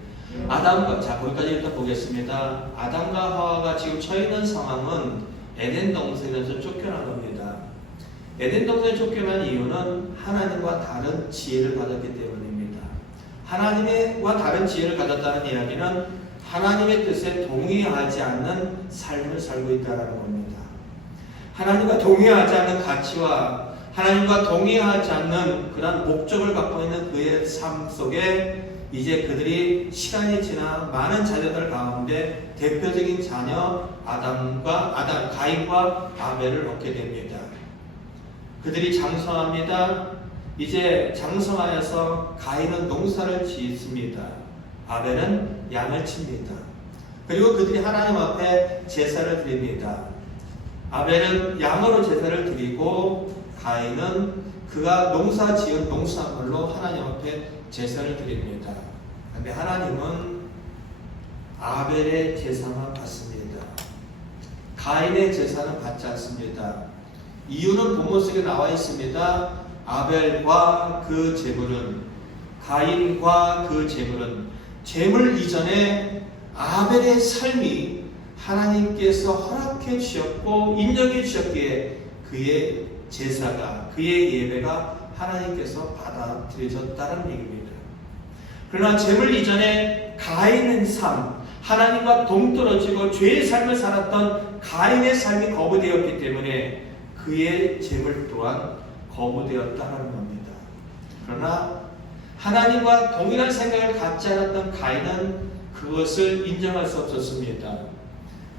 아담과, 자 거기까지 일단 보겠습니다. 아담과 하와가 지금 처해 있는 상황은 에덴 동산에서 쫓겨난 겁니다. 에덴 동산에 쫓겨난 이유는 하나님과 다른 지혜를 가졌기 때문입니다. 하나님과 다른 지혜를 가졌다는 이야기는 하나님의 뜻에 동의하지 않는 삶을 살고 있다는 겁니다. 하나님과 동의하지 않는 가치와 하나님과 동의하지 않는 그런 목적을 갖고 있는 그의 삶 속에 이제 그들이 시간이 지나 많은 자녀들 가운데 대표적인 자녀 가인과 아벨을 얻게 됩니다. 그들이 장성합니다. 이제 장성하여서 가인은 농사를 짓습니다. 아벨은 양을 칩니다. 그리고 그들이 하나님 앞에 제사를 드립니다. 아벨은 양으로 제사를 드리고 가인은 그가 농사 지은 농산물로 하나님 앞에 제사를 드립니다. 그런데 하나님은 아벨의 제사만 받습니다. 가인의 제사는 받지 않습니다. 이유는 본문 속에 나와 있습니다. 아벨과 그 제물은, 가인과 그 제물은, 제물 이전에 아벨의 삶이 하나님께서 허락해 주셨고 인정해 주셨기에 그의 제사가, 그의 예배가 하나님께서 받아들여졌다는 얘기입니다. 그러나 제물 이전에 가인의 삶, 하나님과 동떨어지고 죄의 삶을 살았던 가인의 삶이 거부되었기 때문에 그의 제물 또한 거부되었다는 겁니다. 그러나 하나님과 동일한 생각을 갖지 않았던 가인은 그것을 인정할 수 없었습니다.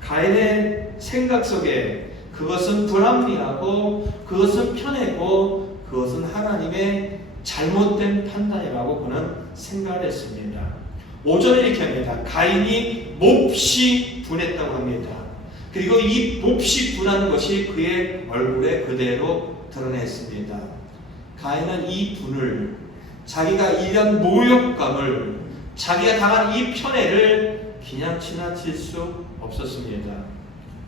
가인의 생각 속에 그것은 불합리하고 그것은 편애고 그것은 하나님의 잘못된 판단이라고 그는 생각을 했습니다. 5절에 이렇게 합니다. 가인이 몹시 분했다고 합니다. 그리고 이 몹시 분한 것이 그의 얼굴에 그대로 드러냈습니다. 가인은 이 분을, 자기가 이런 모욕감을, 자기가 당한 이 편애를 그냥 지나칠 수 없었습니다.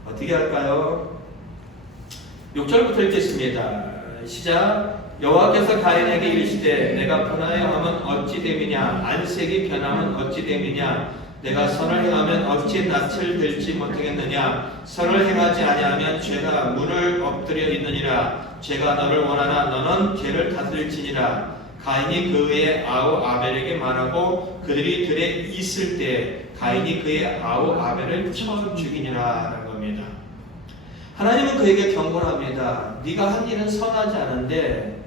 어떻게 할까요? 6절부터 읽겠습니다. 시작. 여호와께서 가인에게 이르시되 내가 분하여 하면 어찌 됨이냐, 안색이 변하면 어찌 됨이냐, 내가 선을 행하면 어찌 낯을 들지 못하겠느냐, 선을 행하지 아니하면 죄가 문을 엎드려 있느니라. 죄가 너를 원하나 너는 죄를 다스릴지니라. 가인이 그의 아우 아벨에게 말하고 그들이 들에 있을 때 가인이 그의 아우 아벨을 쳐 죽이니라 하는 겁니다. 하나님은 그에게 경고합니다. 네가 한 일은 선하지 않은데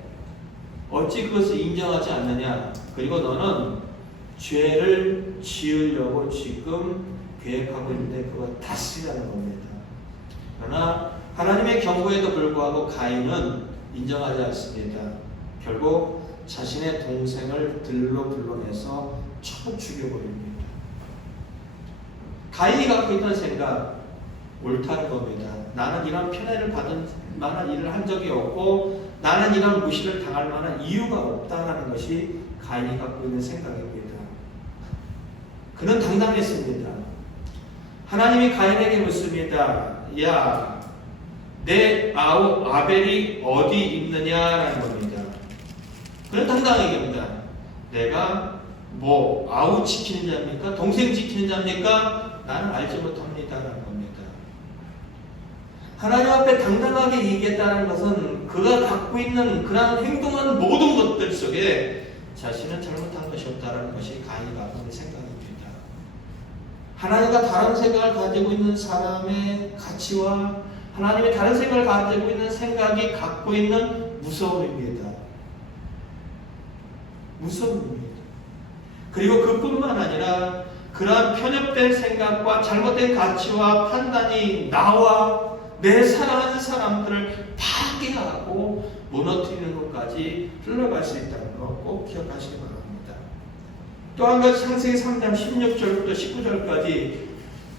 어찌 그것을 인정하지 않느냐. 그리고 너는 죄를 지으려고 지금 계획하고 있는데 그거 다스리라는 겁니다. 그러나 하나님의 경고에도 불구하고 가인은 인정하지 않습니다. 결국 자신의 동생을 들로 불러내서 쳐 죽여버립니다. 가인이 갖고 있던 생각 옳다는 겁니다. 나는 이런 편애를 받은 만한 일을 한 적이 없고 나는 이런 무시를 당할 만한 이유가 없다는 것이 가인이 갖고 있는 생각입니다. 그는 당당했습니다. 하나님이 가인에게 묻습니다. 야, 내 아우 아벨이 어디 있느냐라는 겁니다. 그는 당당하게 얘기합니다. 내가 뭐 아우 지키는 자입니까? 동생 지키는 자입니까? 나는 알지 못합니다라는 겁니다. 하나님 앞에 당당하게 얘기했다는 것은 그가 갖고 있는 그런 행동하는 모든 것들 속에 자신은 잘못한 것이 없다는 것이 가인이 갖고 있는 생각입니다. 하나님과 다른 생각을 가지고 있는 사람의 가치와 하나님의 다른 생각을 가지고 있는 생각이 갖고 있는 무서움입니다. 무서움입니다. 그리고 그뿐만 아니라 그러한 편협된 생각과 잘못된 가치와 판단이 나와 내 사랑하는 사람들을 파괴하고 무너뜨리는 것까지 흘러갈 수 있다는 것 꼭 기억하시기 바랍니다. 또 한 가지 창세기 3장 16절부터 19절까지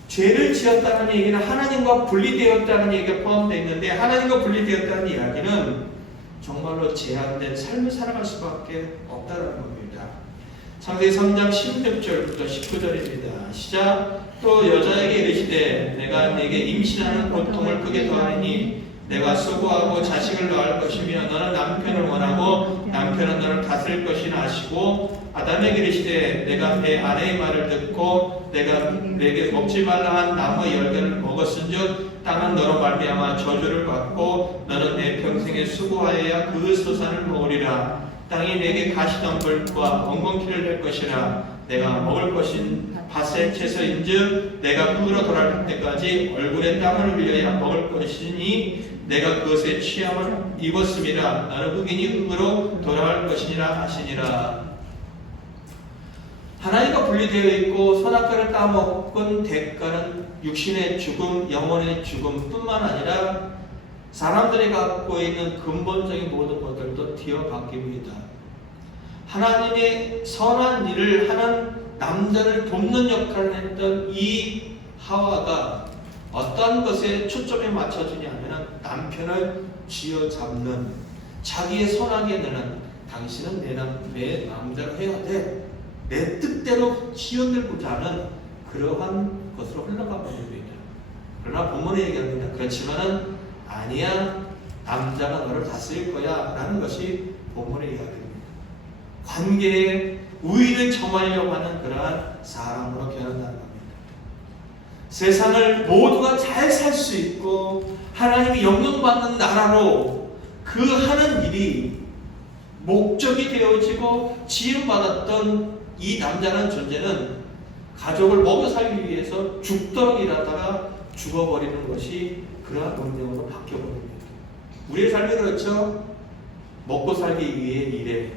죄를 지었다는 얘기는 하나님과 분리되었다는 얘기가 포함되어 있는데 하나님과 분리되었다는 이야기는 정말로 제한된 삶을 살아갈 수밖에 없다는 겁니다. 창세기 3장 16절부터 19절입니다. 시작. 또 여자에게 이르시되 내가 네게 임신하는 고통을 크게 더하리니 내가 수고하고 자식을 낳을 것이며 너는 남편을 원하고 남편은 너를 다스릴 것이나 하시고 아담에게 이르시되 내가 내 아내의 말을 듣고 내가 내게 먹지 말라 한 나무의 열매를 먹었은즉 땅은 너로 말미암아 저주를 받고 너는 내 평생에 수고하여야 그 소산을 먹으리라. 땅이 내게 가시덤불과 엉겅퀴를 될 것이라. 내가 먹을 것인 밭의 채소인즉 내가 흙으로 돌아갈 때까지 얼굴에 땀을 흘려야 먹을 것이니 내가 그것에 취함을 입었음이라. 나는 흙이니 흙으로 돌아갈 것이니라 하시니라. 하나님과 분리되어 있고 선악과를 따먹은 대가는 육신의 죽음, 영혼의 죽음뿐만 아니라 사람들이 갖고 있는 근본적인 모든 것들도 뒤어바뀝니다. 하나님의 선한 일을 하는 남자를 돕는 역할을 했던 이 하와가 어떤 것에 초점에 맞춰주냐면 남편을 쥐어잡는, 자기의 선하게 내는, 당신은 내 마음대로 해야 돼, 내 뜻대로 지어내고자 하는 그러한 것으로 흘러가 버립니다. 그러나 본문에 얘기합니다. 그렇지만은 아니야, 남자가 너를 다스릴 거야 라는 것이 본문의 이야기입니다. 관계에 우위를 점하려고 하는 그러한 사람으로 변한다는 겁니다. 세상을 모두가 잘 살 수 있고 하나님이 영광받는 나라로 그 하는 일이 목적이 되어지고 지음받았던 이 남자라는 존재는 가족을 먹여 살기 위해서 죽도록 일하다가 죽어버리는 것이 그러한 운명으로 바뀌어버립니다. 우리의 삶이 그렇죠? 먹고 살기 위해 일해.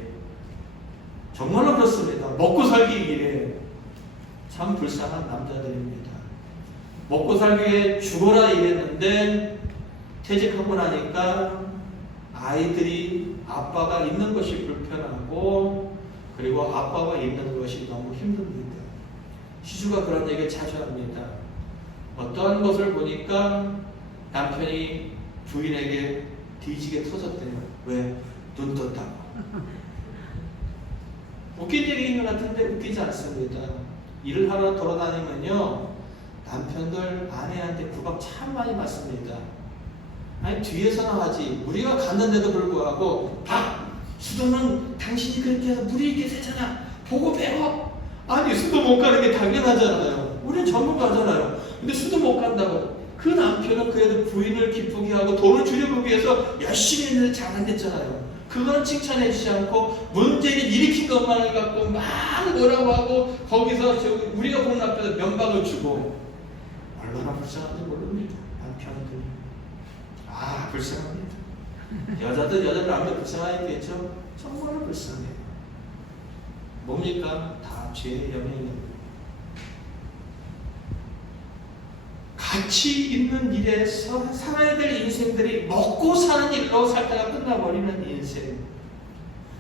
정말로 그렇습니다. 먹고 살기 위해. 참 불쌍한 남자들입니다. 먹고 살기 위해 죽어라 일했는데 퇴직하고 나니까 아이들이 아빠가 있는 것이 불편하고 그리고 아빠가 있는 것이 너무 힘듭니다. 시주가 그런 얘기를 자주 합니다. 어떠한 것을 보니까 남편이 부인에게 뒤지게 터졌대요. 왜? 눈 떴다고. 웃긴 얘기인 것 같은데 웃기지 않습니다. 일을 하러 돌아다니면요 남편들 아내한테 구박 참 많이 맞습니다. 아니 뒤에서나 하지, 우리가 갔는데도 불구하고 수도는 당신이 그렇게 해서 물이 있게 되잖아, 보고 배워. 아니 수도 못 가는 게 당연하잖아요. 우리는 전문가잖아요. 근데 수도 못 간다고. 그 남편은 그래도 부인을 기쁘게 하고 돈을 주려고 위해서 열심히 했는데 잘 안 됐잖아요. 그거는 칭찬해 주지 않고 문제를 일으킨 것만을 갖고 막 뭐라고 하고 거기서 우리가 보는 앞에서 면박을 주고 얼마나 불쌍한지 모릅니다. 남편들. 불쌍합니다. 여자들 아무래도 불쌍하겠죠? 정말 불쌍해요. 뭡니까? 다 죄의 영향입니다. 가치 있는 일에서 살아야 될 인생들이 먹고 사는 일로 살다가 끝나버리는 인생.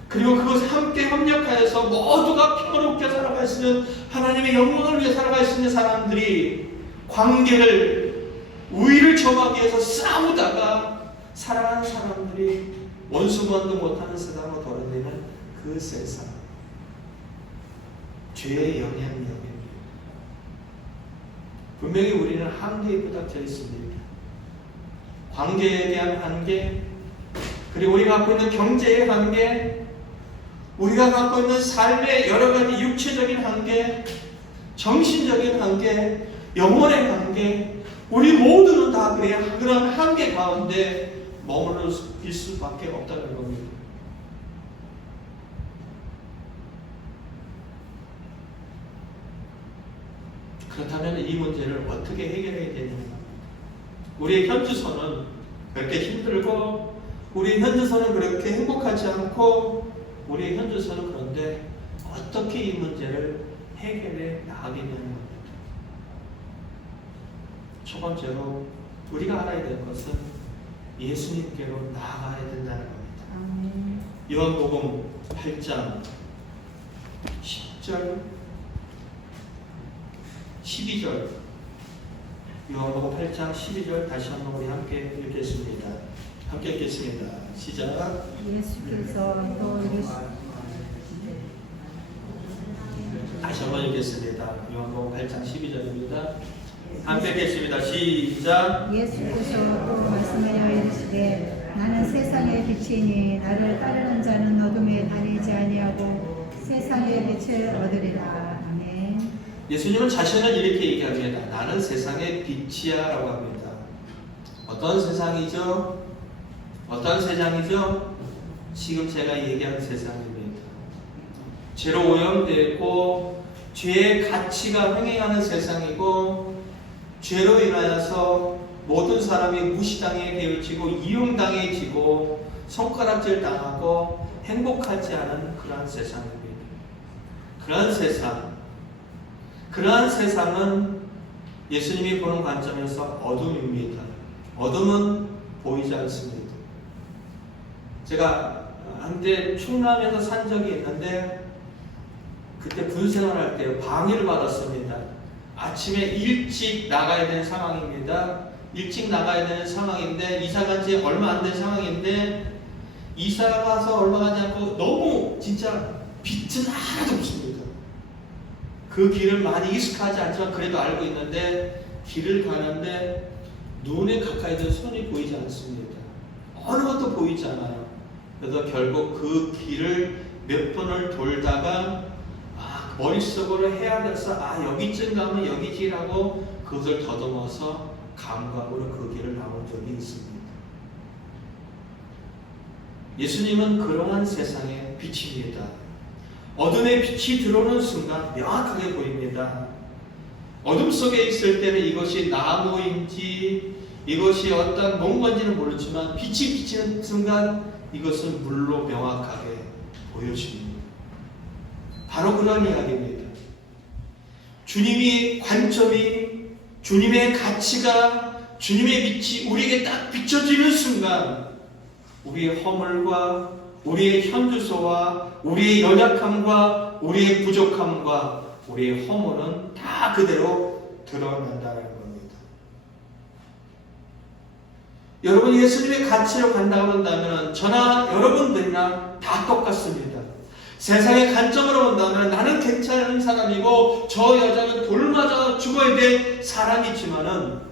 그리고 그것에 함께 협력하여서 모두가 평화롭게 살아갈 수 있는 하나님의 영광을 위해 살아갈 수 있는 사람들이 관계를 우위를 점하기 위해서 싸우다가 사랑하는 사람들이 원수만도 못하는 세상으로 돌아다니는 그 세상. 죄의 영향력입니다. 분명히 우리는 한계에 부닥쳐 있습니다. 관계에 대한 한계, 그리고 우리가 갖고 있는 경제의 한계, 우리가 갖고 있는 삶의 여러 가지 육체적인 한계, 정신적인 한계, 영혼의 한계, 우리 모두는 다 그런 한계 가운데 머물러 있을 수밖에 없다는 겁니다. 그렇다면 이 문제를 어떻게 해결해야 되는가? 우리의 현주소는 그렇게 힘들고 우리의 현주소는 그렇게 행복하지 않고 우리의 현주소는 그런데 어떻게 이 문제를 해결해 나가겠냐는 겁니다. 첫 번째로 우리가 알아야 될 것은 예수님께로 나아가야 된다는 겁니다. 요한복음 8장 10절 12절, 요한복음 8장 12절 다시 한번 우리 함께 읽겠습니다. 함께 읽겠습니다. 시작. 예수께서 또 다시 한번 읽겠습니다. 요한복음 8장 12절입니다. 함께 읽겠습니다. 시작. 예수께서 또 말씀하여 이르시되 나는 세상의 빛이니 나를 따르는 자는 어둠에 다니지 아니하고 세상의 빛을 얻으리라. 아멘. 예수님은 자신을 이렇게 얘기합니다. 나는 세상의 빛이야 라고 합니다. 어떤 세상이죠? 어떤 세상이죠? 지금 제가 얘기한 세상입니다. 죄로 오염되고 죄의 가치가 횡행하는 세상이고 죄로 인하여서 모든 사람이 무시당해 되어지고 이용당해지고 손가락질 당하고 행복하지 않은 그러한 세상입니다. 그러한 세상은 예수님이 보는 관점에서 어둠입니다. 어둠은 보이지 않습니다. 제가 한때 충남에서 산 적이 있는데 그때 군생활할 때 방해를 받았습니다. 아침에 일찍 나가야 되는 상황입니다. 일찍 나가야 되는 상황인데 이사 간 지 얼마 안 된 상황인데 이사가 가서 얼마 가지 않고 너무 진짜 빛은 하나도 없습니다. 그 길을 많이 익숙하지 않지만 그래도 알고 있는데 길을 가는데 눈에 가까이 든 손이 보이지 않습니다. 어느 것도 보이지 않아요. 그래서 결국 그 길을 몇 번을 돌다가 머릿속으로 헤아려서 여기쯤 가면 여기지라고 그것을 더듬어서 감각으로 그 길을 나온 적이 있습니다. 예수님은 그러한 세상의 빛입니다. 어둠의 빛이 들어오는 순간 명확하게 보입니다. 어둠 속에 있을 때는 이것이 나무인지 이것이 어떤 뭔건지는 모르지만 빛이 비치는 순간 이것은 물로 명확하게 보여집니다. 바로 그런 이야기입니다. 주님의 관점이, 주님의 가치가, 주님의 빛이 우리에게 딱 비춰지는 순간 우리의 허물과 우리의 현주소와 우리의 연약함과 우리의 부족함과 우리의 허물은 다 그대로 드러난다는 겁니다. 여러분 예수님의 가치로 간다고 한다면 저나 여러분들이나 다 똑같습니다. 세상의 관점으로 본다면 나는 괜찮은 사람이고 저 여자는 돌 맞아 죽어야 될 사람이지만은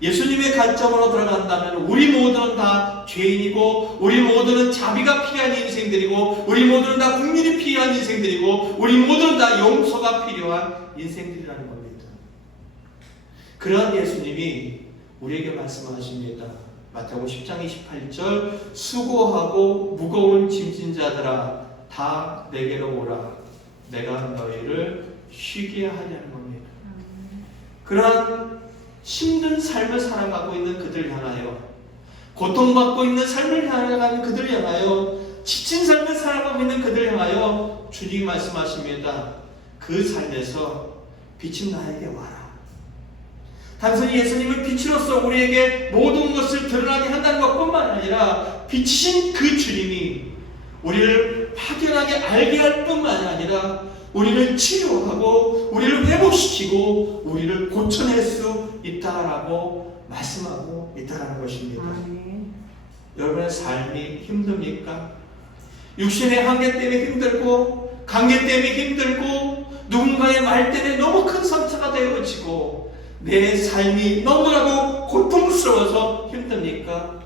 예수님의 관점으로 들어간다면 우리 모두는 다 죄인이고 우리 모두는 자비가 필요한 인생들이고 우리 모두는 다 국민이 필요한 인생들이고 우리 모두는 다 용서가 필요한 인생들이라는 겁니다. 그런 예수님이 우리에게 말씀하십니다. 마태복음 10장 28절 수고하고 무거운 짐진 자들아 다 내게로 오라 내가 너희를 쉬게 하려는 겁니다. 그러한 힘든 삶을 살아가고 있는 그들 향하여 고통받고 있는 삶을 살아가는 그들 향하여 지친 삶을 살아가고 있는 그들 향하여 주님이 말씀하십니다. 그 삶에서 빛이 나에게 와라. 단순히 예수님은 빛으로서 우리에게 모든 것을 드러나게 한다는 것뿐만 아니라 빛이신 그 주님이 우리를 확연하게 알게 할 뿐만 아니라 우리를 치료하고 우리를 회복시키고 우리를 고쳐낼 수 있다라고 말씀하고 있다라는 것입니다. 아멘. 여러분의 삶이 힘듭니까? 육신의 한계 때문에 힘들고 관계 때문에 힘들고 누군가의 말 때문에 너무 큰 상처가 되어지고 내 삶이 너무나도 고통스러워서 힘듭니까?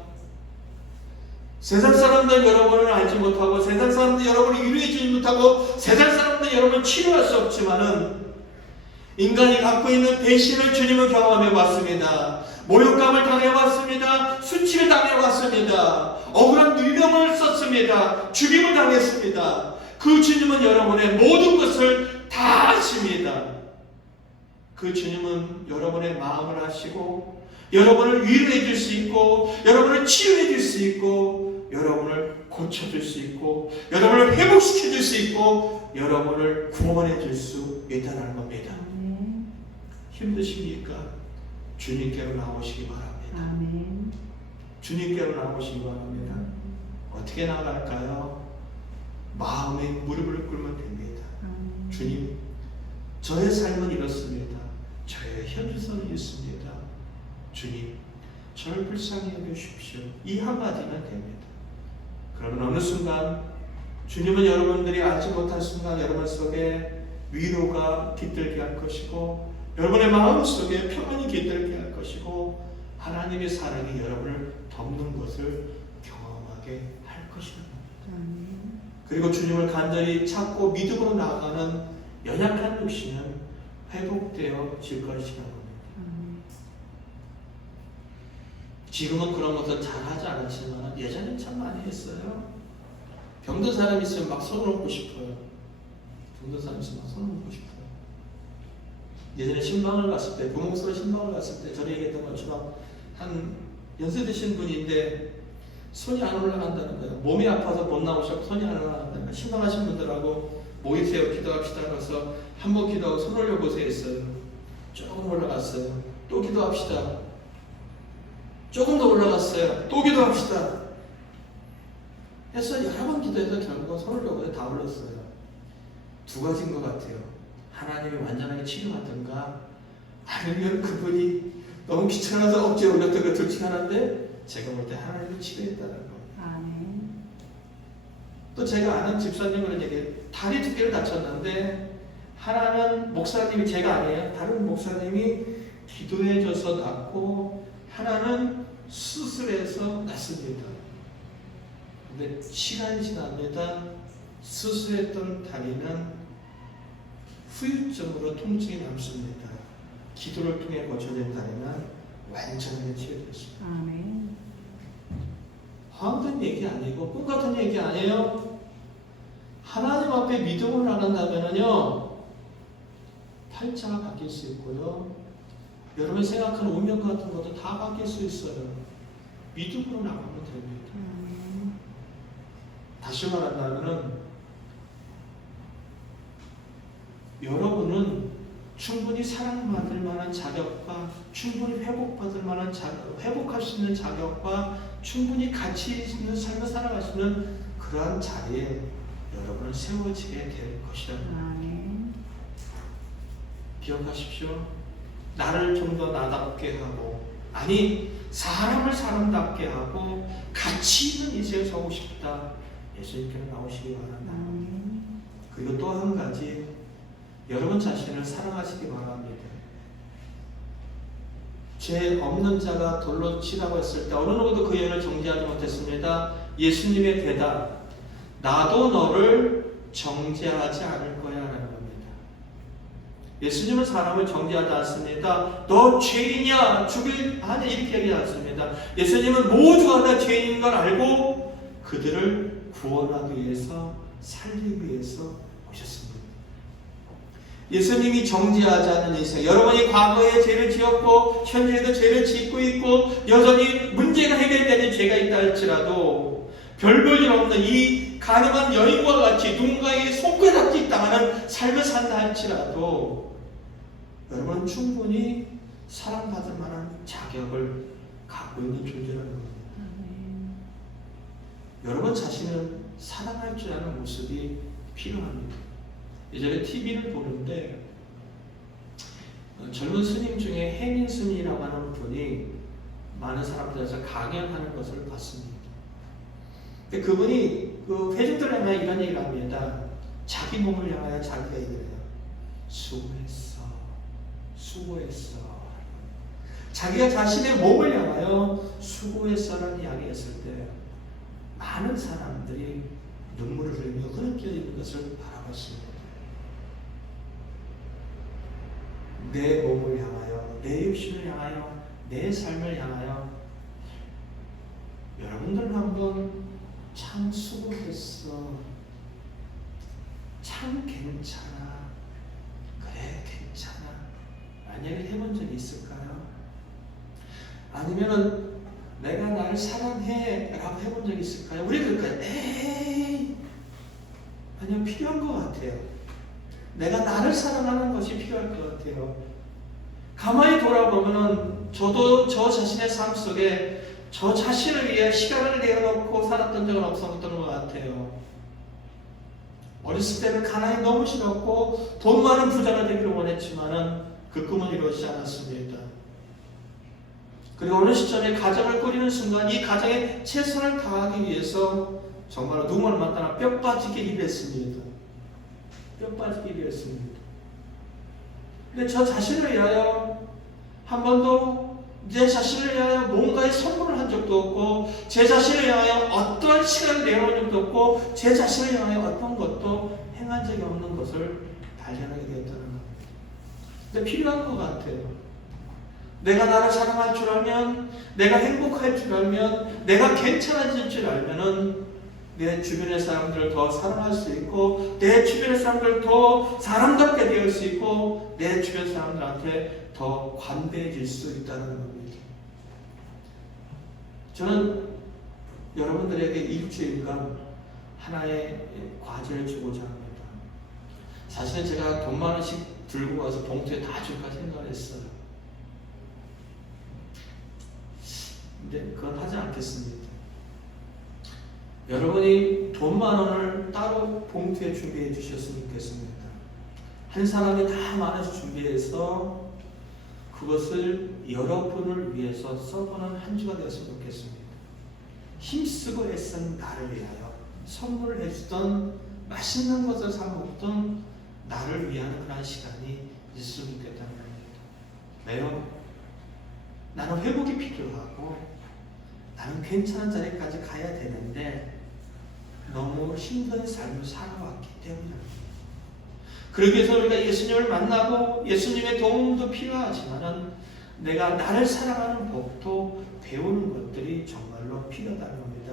세상 사람들 여러분을 알지 못하고 세상 사람들 여러분을 위로해주지 못하고 세상 사람들 여러분을 치료할 수 없지만은 인간이 갖고 있는 배신을 주님은 경험해봤습니다. 모욕감을 당해봤습니다. 수치를 당해봤습니다. 억울한 누명을 썼습니다. 죽임을 당했습니다. 그 주님은 여러분의 모든 것을 다 아십니다. 그 주님은 여러분의 마음을 아시고 여러분을 위로해 줄 수 있고 여러분을 치유해 줄 수 있고 여러분을 고쳐줄 수 있고 여러분을 회복시켜 줄 수 있고 여러분을 구원해 줄 수 있다는 겁니다. 아멘. 힘드십니까? 주님께로 나오시기 바랍니다. 아멘. 주님께로 나오시기 바랍니다. 어떻게 나갈까요? 마음에 무릎을 꿇으면 됩니다. 아멘. 주님, 저의 삶은 이렇습니다. 저의 현주소는 이렇습니다. 주님, 저를 불쌍히 여겨주십시오. 이 한마디면 됩니다. 그러면 어느 순간 주님은 여러분들이 알지 못한 순간 여러분 속에 위로가 깃들게 할 것이고 여러분의 마음속에 평안이 깃들게 할 것이고 하나님의 사랑이 여러분을 덮는 것을 경험하게 할 것입니다. 그리고 주님을 간절히 찾고 믿음으로 나아가는 연약한 육신은 회복되어질 것이라고 합니다. 지금은 그런 것을 잘하지 않았지만 예전엔 참 많이 했어요. 병든 사람 있으면 막 손을 얹고 싶어요. 병든 사람 있으면 막 손을 얹고 싶어요. 예전에 신방을 갔을 때, 부목소로 신방을 갔을 때 전에 얘기했던 것처럼 한 연세 드신 분인데 손이 안 올라간다는 거예요. 몸이 아파서 못 나오셔서 손이 안 올라간다는 거예요. 신방하신 분들하고 모이세요, 기도합시다. 그래서 한 번 기도하고 손 올려보세요 했어요. 조금 올라갔어요. 또 기도합시다. 조금 더 올라갔어요. 또 기도합시다. 해서 여러 번 기도해서 결국은 손을 올려보세요. 다 올렸어요. 두 가지인 것 같아요. 하나님이 완전하게 치료하든가 아니면 그분이 너무 귀찮아서 억지에 올렸던 것 둘 중 하나인데 제가 볼 때 하나님이 치료했다는 거. 아멘. 또 제가 아는 집사님은 이제 다리 두 개를 다쳤는데 하나는 목사님이 제가 아니에요. 다른 목사님이 기도해줘서 낫고 하나는 수술해서 낫습니다. 근데 시간이 지납니다. 수술했던 다리는 후유증으로 통증이 남습니다. 기도를 통해 고쳐진 다리는 완전하게 치료됐습니다. 아멘. 화음된 얘기 아니고 꿈 같은 얘기 아니에요. 하나님 앞에 믿음을 나간다면요 팔자가 바뀔 수 있고요 여러분이 생각하는 운명 같은 것도 다 바뀔 수 있어요. 믿음으로 나가면 됩니다. 다시 말한다면은 여러분은 충분히 사랑받을 만한 자격과 충분히 회복받을 만한 회복할 수 있는 자격과 충분히 가치 있는 삶을 살아갈 수 있는 그러한 자리에 여러분은 세워지게 될 것이다. 기억하십시오. 나를 좀 더 나답게 하고 아니 사람을 사람답게 하고 가치 있는 인생을 살고 싶다. 예수님께로 나오시기 바랍니다. 그리고 또 한 가지 여러분 자신을 사랑하시기 바랍니다. 죄 없는 자가 돌로 치라고 했을 때 어느 누구도 그 예언을 정죄하지 못했습니다. 예수님의 대답 나도 너를 정죄하지 않을 거야 라는 겁니다. 예수님은 사람을 정죄하지 않습니다. 너 죄인이야 죽일 아니 이렇게 얘기하지 않습니다. 예수님은 모두가 다 죄인인 걸 알고 그들을 구원하기 위해서 살리기 위해서 오셨습니다. 예수님이 정죄하지 않는 인생 여러분이 과거에 죄를 지었고 현재에도 죄를 짓고 있고 여전히 문제가 해결되는 죄가 있다 할지라도 별 볼 일 없는 이 가늠한 여인과 같이 누군가의 손가락질 당하는 삶을 산다 할지라도 여러분은 충분히 사랑받을 만한 자격을 갖고 있는 존재라는 겁니다. 여러분 자신을 사랑할 줄 아는 모습이 필요합니다. 예전에 TV를 보는데 젊은 스님 중에 해민 스님이라고 하는 분이 많은 사람들에서 강연하는 것을 봤습니다. 근데 그분이 그 회중들을 향하여 이런 얘기를 합니다. 자기 몸을 향하여 자기가 얘기를 해요. 수고했어. 수고했어. 자기가 자신의 몸을 향하여 수고했어라는 이야기했을 때 많은 사람들이 눈물을 흘리며 흐느껴 있는 것을 바라봤습니다. 내 몸을 향하여, 내 육신을 향하여, 내 삶을 향하여 여러분들은 한번 참 수고했어. 참 괜찮아. 그래 괜찮아. 만약에 해본 적이 있을까요? 아니면은 내가 나를 사랑해 라고 해본 적이 있을까요? 우리 그럴까요? 에이 아니요 필요한 것 같아요. 내가 나를 사랑하는 것이 필요할 것 같아요. 가만히 돌아보면은 저도 저 자신의 삶 속에 저 자신을 위해 시간을 내어놓고 살았던 적은 없었던 것 같아요. 어렸을 때는 가난이 너무 싫었고 돈 많은 부자가 되기를 원했지만은 그 꿈은 이루어지지 않았습니다. 그리고 어느 시점에 가정을 꾸리는 순간 이 가정에 최선을 다하기 위해서 정말 누구를 만나나 뼈 빠지게 일했습니다. 뼈 빠지게 일했습니다. 근데 저 자신을 위하여 한 번도 내 자신을 위하여 뭔가의 선물을 한 적도 없고, 제 자신을 위하여 어떠한 시간을 내어놓은 적도 없고, 제 자신을 위하여 어떤 것도 행한 적이 없는 것을 발견하게 되었다는 겁니다. 근데 필요한 것 같아요. 내가 나를 사랑할 줄 알면, 내가 행복할 줄 알면, 내가 괜찮아질 줄 알면은 내 주변의 사람들을 더 사랑할 수 있고, 내 주변의 사람들을 더 사람답게 대할 수 있고, 내 주변 사람들한테 더 관대해질 수 있다는 겁니다. 저는 여러분들에게 일주일간 하나의 과제를 주고자 합니다. 사실은 제가 돈 10,000원씩 들고 와서 봉투에 다 줄까 생각을 했어요. 근데 그건 하지 않겠습니다. 여러분이 돈 10,000원을 따로 봉투에 준비해 주셨으면 좋겠습니다. 한 사람이 다 10,000원씩 준비해서 그것을 여러분을 위해서 써보는 한 주가 되었으면 좋겠습니다. 힘쓰고 애쓴 나를 위하여 선물을 해주던, 맛있는 것을 사 먹던 나를 위한 그런 시간이 있으면 좋겠다는 겁니다. 왜요? 나는 회복이 필요하고 나는 괜찮은 자리까지 가야 되는데 너무 힘든 삶을 살아왔기 때문입니다. 그러기 위해서 우리가 예수님을 만나고 예수님의 도움도 필요하지만은 내가 나를 사랑하는 법도 배우는 것들이 정말로 필요하다는 겁니다.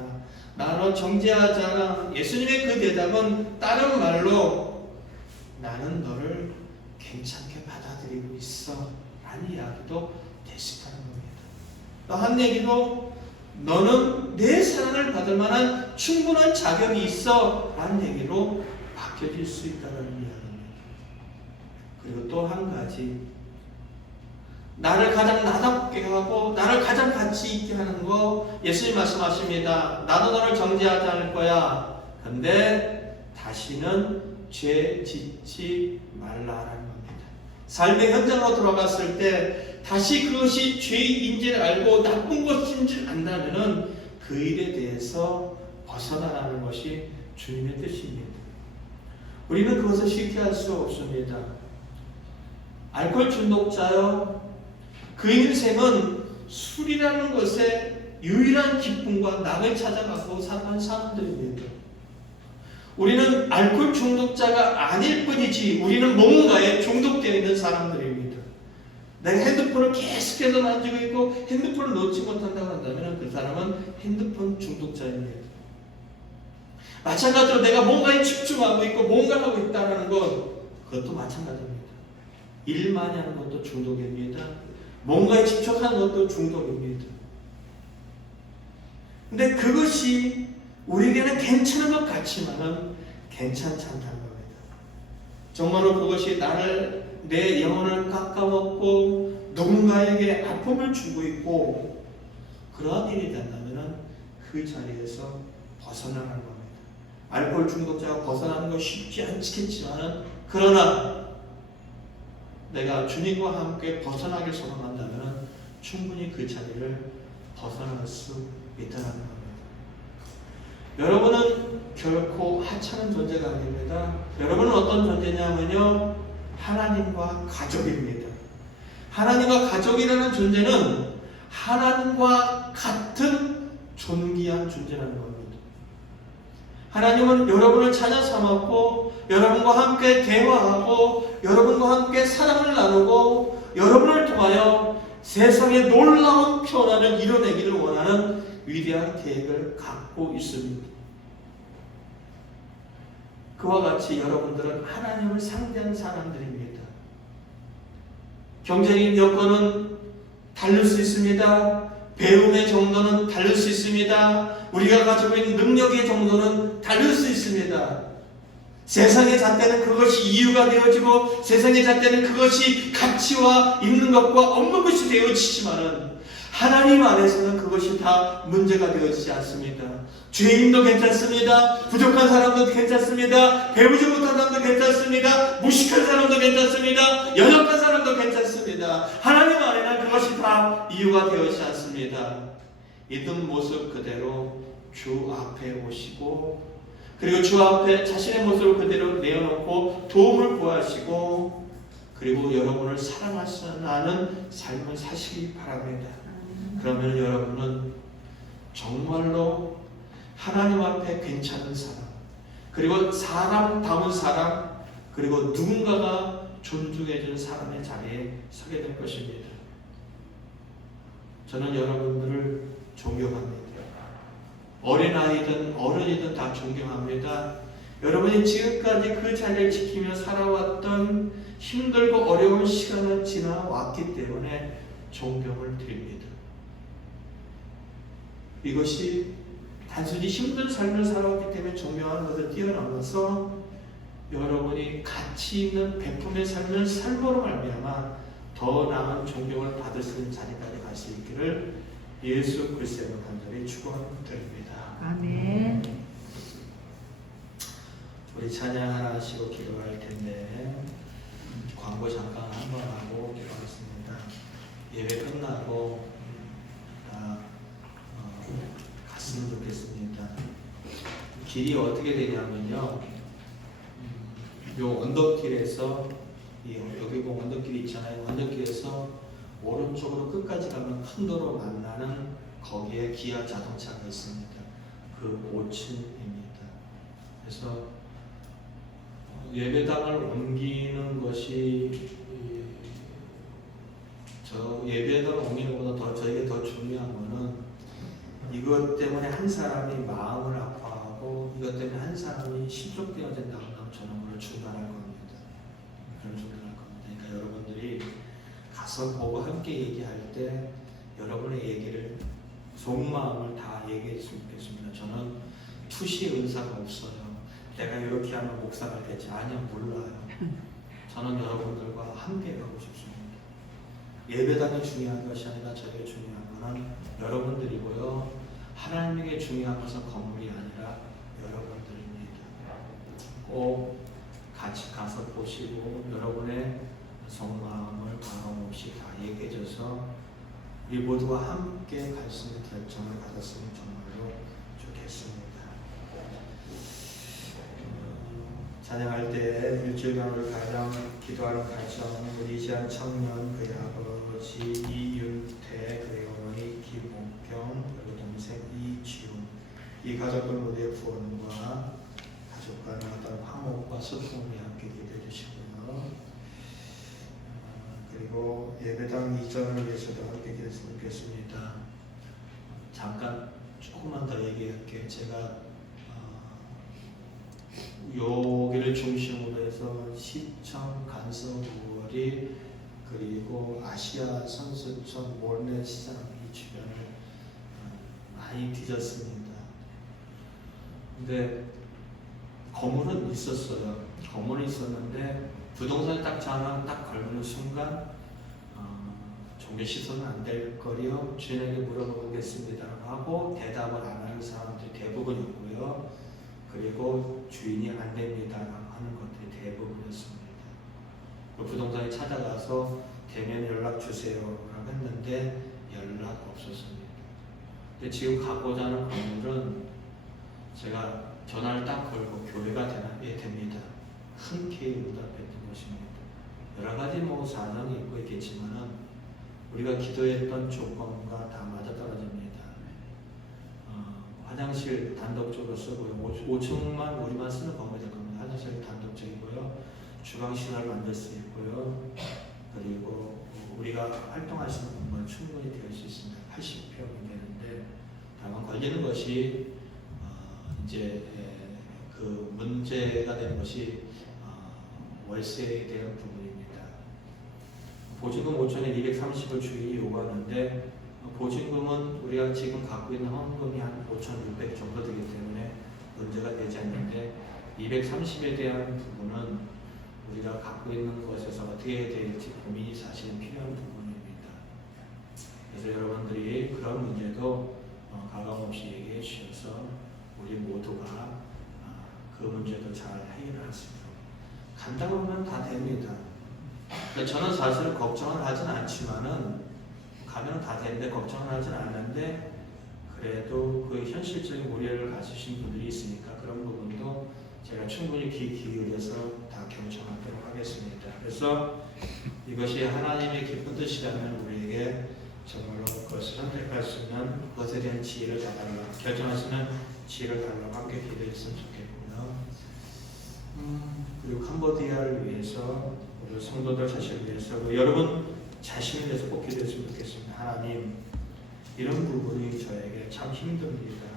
나는 정죄하지 않아. 예수님의 그 대답은 다른 말로 나는 너를 괜찮게 받아들이고 있어 라는 이야기도 될 수 있다는 겁니다. 또 한 얘기도 너는 내 사랑을 받을 만한 충분한 자격이 있어 라는 얘기로 바뀌어질 수 있다는 이야기입니다. 그리고 또 한 가지, 나를 가장 나답게 하고 나를 가장 가치 있게 하는 거, 예수님 말씀하십니다. 나도 너를 정죄하지 않을 거야. 근데 다시는 죄 짓지 말라라는 겁니다. 삶의 현장으로 돌아갔을 때 다시 그것이 죄인지를 알고 나쁜 것인 줄 안다면은 그 일에 대해서 벗어나라는 것이 주님의 뜻입니다. 우리는 그것을 쉽게 할 수 없습니다. 알코올 중독자요, 그 인생은 술이라는 것에 유일한 기쁨과 낙을 찾아가고 사는 사람들입니다. 우리는 알코올 중독자가 아닐 뿐이지 우리는 뭔가에 중독되어 있는 사람들입니다. 내가 핸드폰을 계속해서 만지고 있고 핸드폰을 놓지 못한다고 한다면 그 사람은 핸드폰 중독자입니다. 마찬가지로 내가 뭔가에 집중하고 있고 뭔가를 하고 있다는 것, 그것도 마찬가지입니다. 일 많이 하는 것도 중독입니다. 뭔가에 집중하는 것도 중독입니다. 근데 그것이 우리에게는 괜찮은 것 같지만은 괜찮지 않다는 겁니다. 정말로 그것이 내 영혼을 깎아먹고 누군가에게 아픔을 주고 있고 그러한 일이 된다면은 그 자리에서 벗어나는 겁니다. 알코올 중독자가 벗어나는 건 쉽지 않겠지만은, 그러나 내가 주님과 함께 벗어나길 소망한다면 충분히 그 자리를 벗어날 수 있다는 겁니다. 여러분은 결코 하찮은 존재가 아닙니다. 여러분은 어떤 존재냐면요, 하나님과 가족입니다. 하나님과 가족이라는 존재는 하나님과 같은 존귀한 존재라는 겁니다. 하나님은 여러분을 자녀 삼았고 여러분과 함께 대화하고 여러분과 함께 사랑을 나누고 여러분을 통하여 세상의 놀라운 변화를 이뤄내기를 원하는 위대한 계획을 갖고 있습니다. 그와 같이 여러분들은 하나님을 상대한 사람들입니다. 경제적인 여건은 다를 수 있습니다. 배움의 정도는 다를 수 있습니다. 우리가 가지고 있는 능력의 정도는 다를 수 있습니다. 세상의 잣대는 그것이 이유가 되어지고 세상의 잣대는 그것이 가치와 있는 것과 없는 것이 되어지지만은 하나님 안에서는 그것이 다 문제가 되어지지 않습니다. 죄인도 괜찮습니다. 부족한 사람도 괜찮습니다. 배우지 못한 사람도 괜찮습니다. 무식한 사람도 괜찮습니다. 연약한 사람도 괜찮습니다. 하나님 안에는 그것이 다 이유가 되어지지 않습니다. 있는 모습 그대로 주 앞에 오시고 그리고 주 앞에 자신의 모습을 그대로 내어놓고 도움을 구하시고 그리고 여러분을 사랑하는 삶을 사시기 바랍니다. 그러면 여러분은 정말로 하나님 앞에 괜찮은 사람, 그리고 사람다운 사람, 그리고 누군가가 존중해주는 사람의 자리에 서게 될 것입니다. 저는 여러분들을 존경합니다. 어린아이든 어른이든 다 존경합니다. 여러분이 지금까지 그 자리를 지키며 살아왔던 힘들고 어려운 시간을 지나왔기 때문에 존경을 드립니다. 이것이 단순히 힘든 삶을 살아왔기 때문에 존경하는 것을 뛰어넘어서 여러분이 가치 있는 베품의 삶을 삶으로 말미암아 더 나은 존경을 받을 수 있는 자리까지 갈 수 있기를 예수 그리스도로 간절히 축원드립니다. 아멘. 우리 찬양 하나 하시고 기도할 텐데 광고 잠깐 한번 하고 기도하겠습니다. 예배 끝나고 갔으면 좋겠습니다. 길이 어떻게 되냐면요, 요 언덕길에서 여기 보면 언덕길이 있잖아요. 언덕길에서 오른쪽으로 끝까지 가면 큰 도로 만나는 거기에 기아 자동차가 있습니다. 그 5층입니다. 그래서 예배당을 옮기는 것이 저 예배당을 옮기는 것보다 저에게 더 중요한 것은 이것 때문에 한 사람이 마음을 아파하고 이것 때문에 한 사람이 실족되어야 된다고 하면 저는 그걸 중단할 겁니다. 그걸 중단할 겁니다. 그러니까 여러분들이 가서 보고 함께 얘기할 때 여러분의 얘기를 속마음을 다 얘기했으면 좋겠습니다. 저는 투시 은사가 없어요. 내가 이렇게 하면 목사가 되지. 아니요, 몰라요. 저는 여러분들과 함께 가고 싶습니다. 예배당이 중요한 것이 아니라 저에게 중요한 것은 여러분들이고요. 하나님에게 중요한 것은 건물이 아니라 여러분들입니다. 꼭 같이 가서 보시고 여러분의 속마음을 바람 없이 다 얘기해줘서 우리 모두와 함께 갈 수 있는 결정을 받았으면 정말로 좋겠습니다. 찬양할 때 일주일간으로 가정, 기도하는 가정, 우리 지한 청년, 그의 아버지 이윤태, 그의 어머니 김옥경, 그리고 동생 이지훈, 이 가족들 모두의 구원과 가족 간의 어떤 화목과 소통이 함께 기도해 주시고요. 그리고 예배당 이전을 위해서도 함께 기도했으면 좋겠습니다. 잠깐 조금만 더 얘기할게요. 제가 여기를 중심으로 해서 시청, 간석, 우월이 그리고 아시아 선수촌, 몰래 시장 이 주변을 많이 뒤졌습니다. 근데 건물은 있었어요. 건물이 있었는데 부동산에 딱 전화 딱 걸리는 순간 종교 시설은 안 될 거리요. 주인에게 물어보겠습니다 하고 대답을 안 하는 사람들이 대부분이고요. 그리고 주인이 안 됩니다 하는 것들이 대부분이었습니다. 그 부동산에 찾아가서 대면 연락 주세요라고 했는데 연락 없었습니다. 근데 지금 가고자 하는 건물은 제가 전화를 딱 걸고 교회가 됩니다. 흔쾌히 응답했던 것입니다. 여러 가지 사정이 있고 있겠지만은 우리가 기도했던 조건과 다 맞아떨어집니다. 화장실 단독적으로 쓰고요. 5층만 우리만 쓰는 건물이 될 겁니다. 화장실이 단독적이고요. 주방 시설을 만들 수 있고요. 그리고 우리가 활동할 수 있는 공간은 충분히 될 수 있습니다. 80평이 되는데 다만 걸리는 것이 이제 그 문제가 되는 것이 월세에 대한 부분입니다. 보증금 5천에 230을 주인이 요구하는데 보증금은 우리가 지금 갖고 있는 헌금이 한 5,600 정도 되기 때문에 문제가 되지 않는데 230에 대한 부분은 우리가 갖고 있는 것에서 어떻게 해야 될지 고민이 사실은 필요한 부분입니다. 그래서 여러분들이 그런 문제도 가감없이 얘기해 주셔서 우리 모두가 그 문제도 잘 해결할 수 있도록 간다고 하면 다 됩니다. 그러니까 저는 사실은 걱정을 하진 않지만은 가면 다 되는데 걱정을 하진 않는데 그래도 그 현실적인 우려를 가지신 분들이 있으니까 그런 부분도 제가 충분히 귀 기울여서 다 경청하도록 하겠습니다. 그래서 이것이 하나님의 기쁜 뜻이라면 우리에게 정말로 그것을 선택할 수 있는 그것에 대한 지혜를 달라 결정할 수 있는 지혜를 달라고 함께 기도했으면 좋겠고요. 그리고 캄보디아를 위해서 우리 성도들 자신을 위해서 여러분 자신을 위해서 꼭 기도했으면 좋겠습니다. 하나님 이런 부분이 저에게 참 힘듭니다.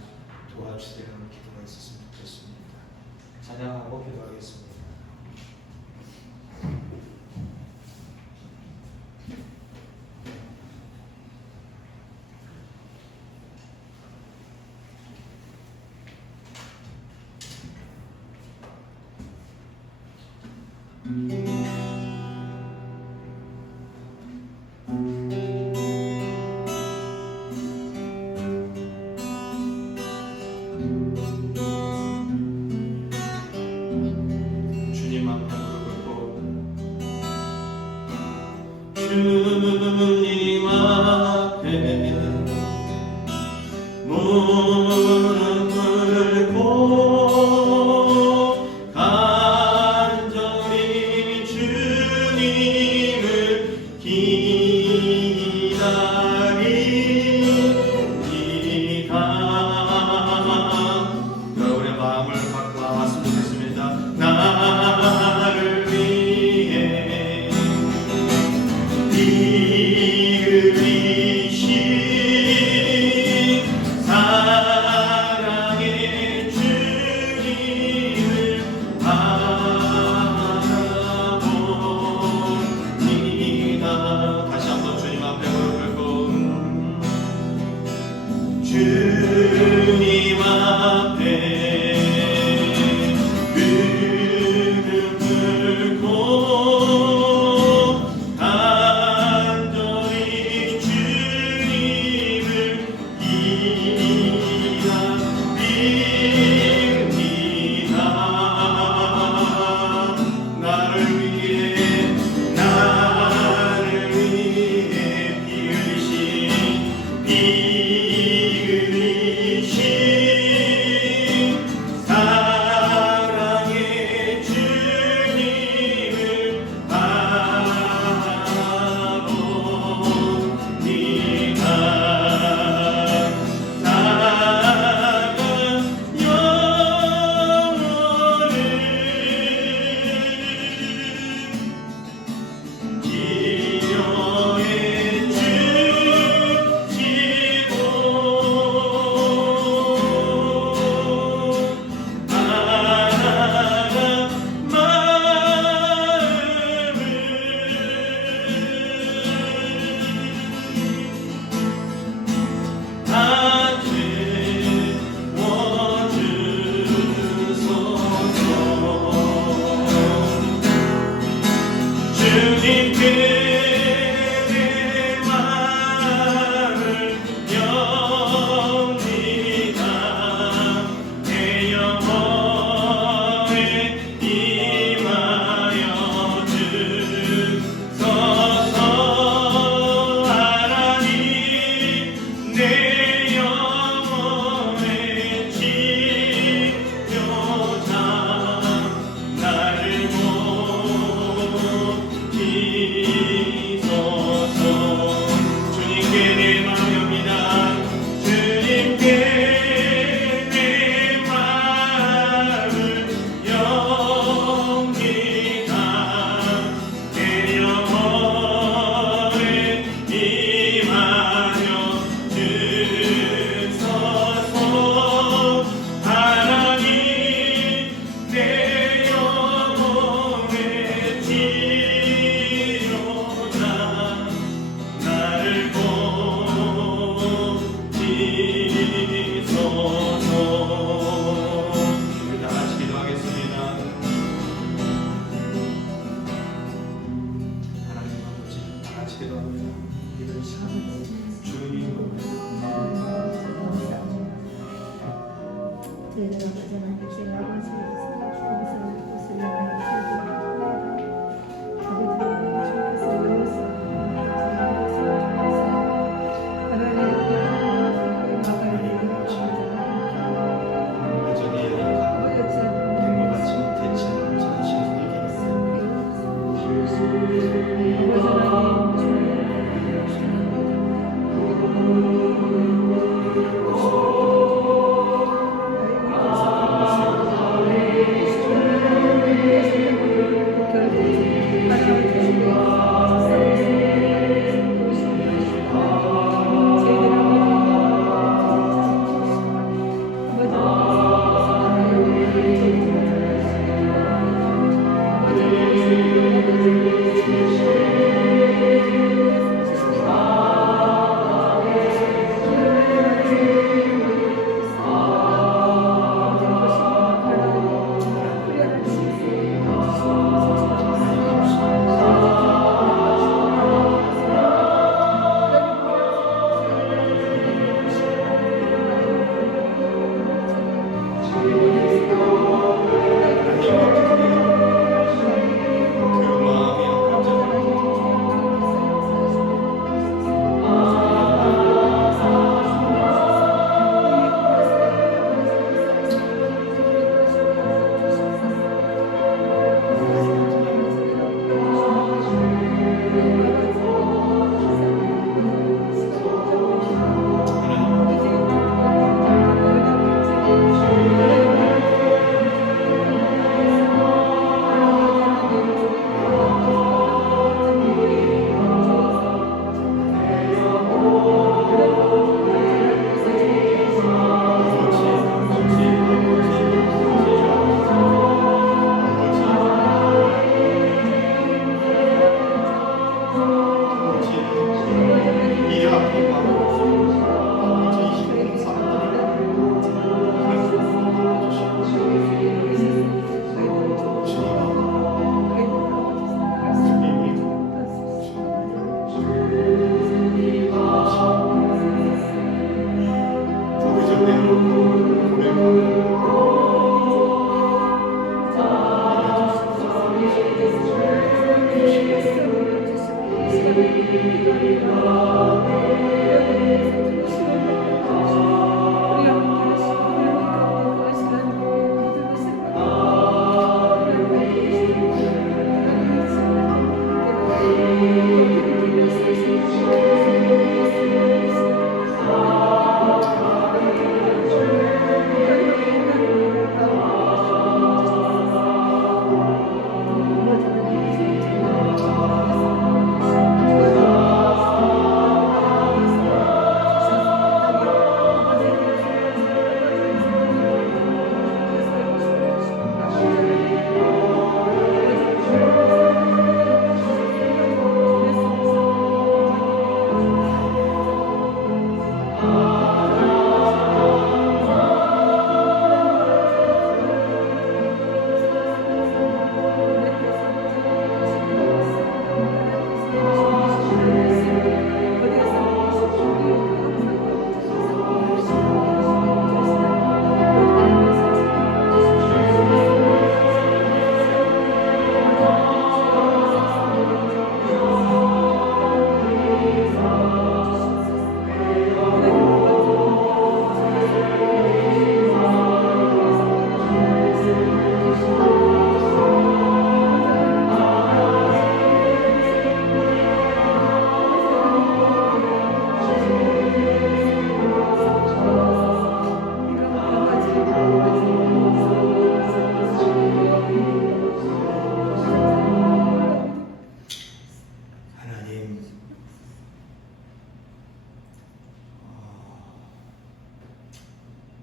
도와주세요. 기도가 있었으면 좋겠습니다. 찬양하고 기도하겠습니다. 주님 앞에 무릎을 꿇고 주님 앞에 무릎을 꿇고 간절히 주님을 기다립니다. 여러분의 마음을 갖고 나왔으면 좋겠습니다. 나를 위해 이끌리신 사랑의 주님을 바라봅니다. 다시 한번 주님 앞에 무릎을 꿇고 주님 앞에 무릎을 꿇고 간절히 주님을 기다립니다. 나를 위해 피 흘리신 사랑의 주님을 바라봅니다. 나아간 영혼을 기려해 주시고 나아간 마음을 다 채워주소서. 주님께 내 마음을 엽니다. 내 영혼에 임하여 주소서. 하나님 내 영혼의 치료자 나를 못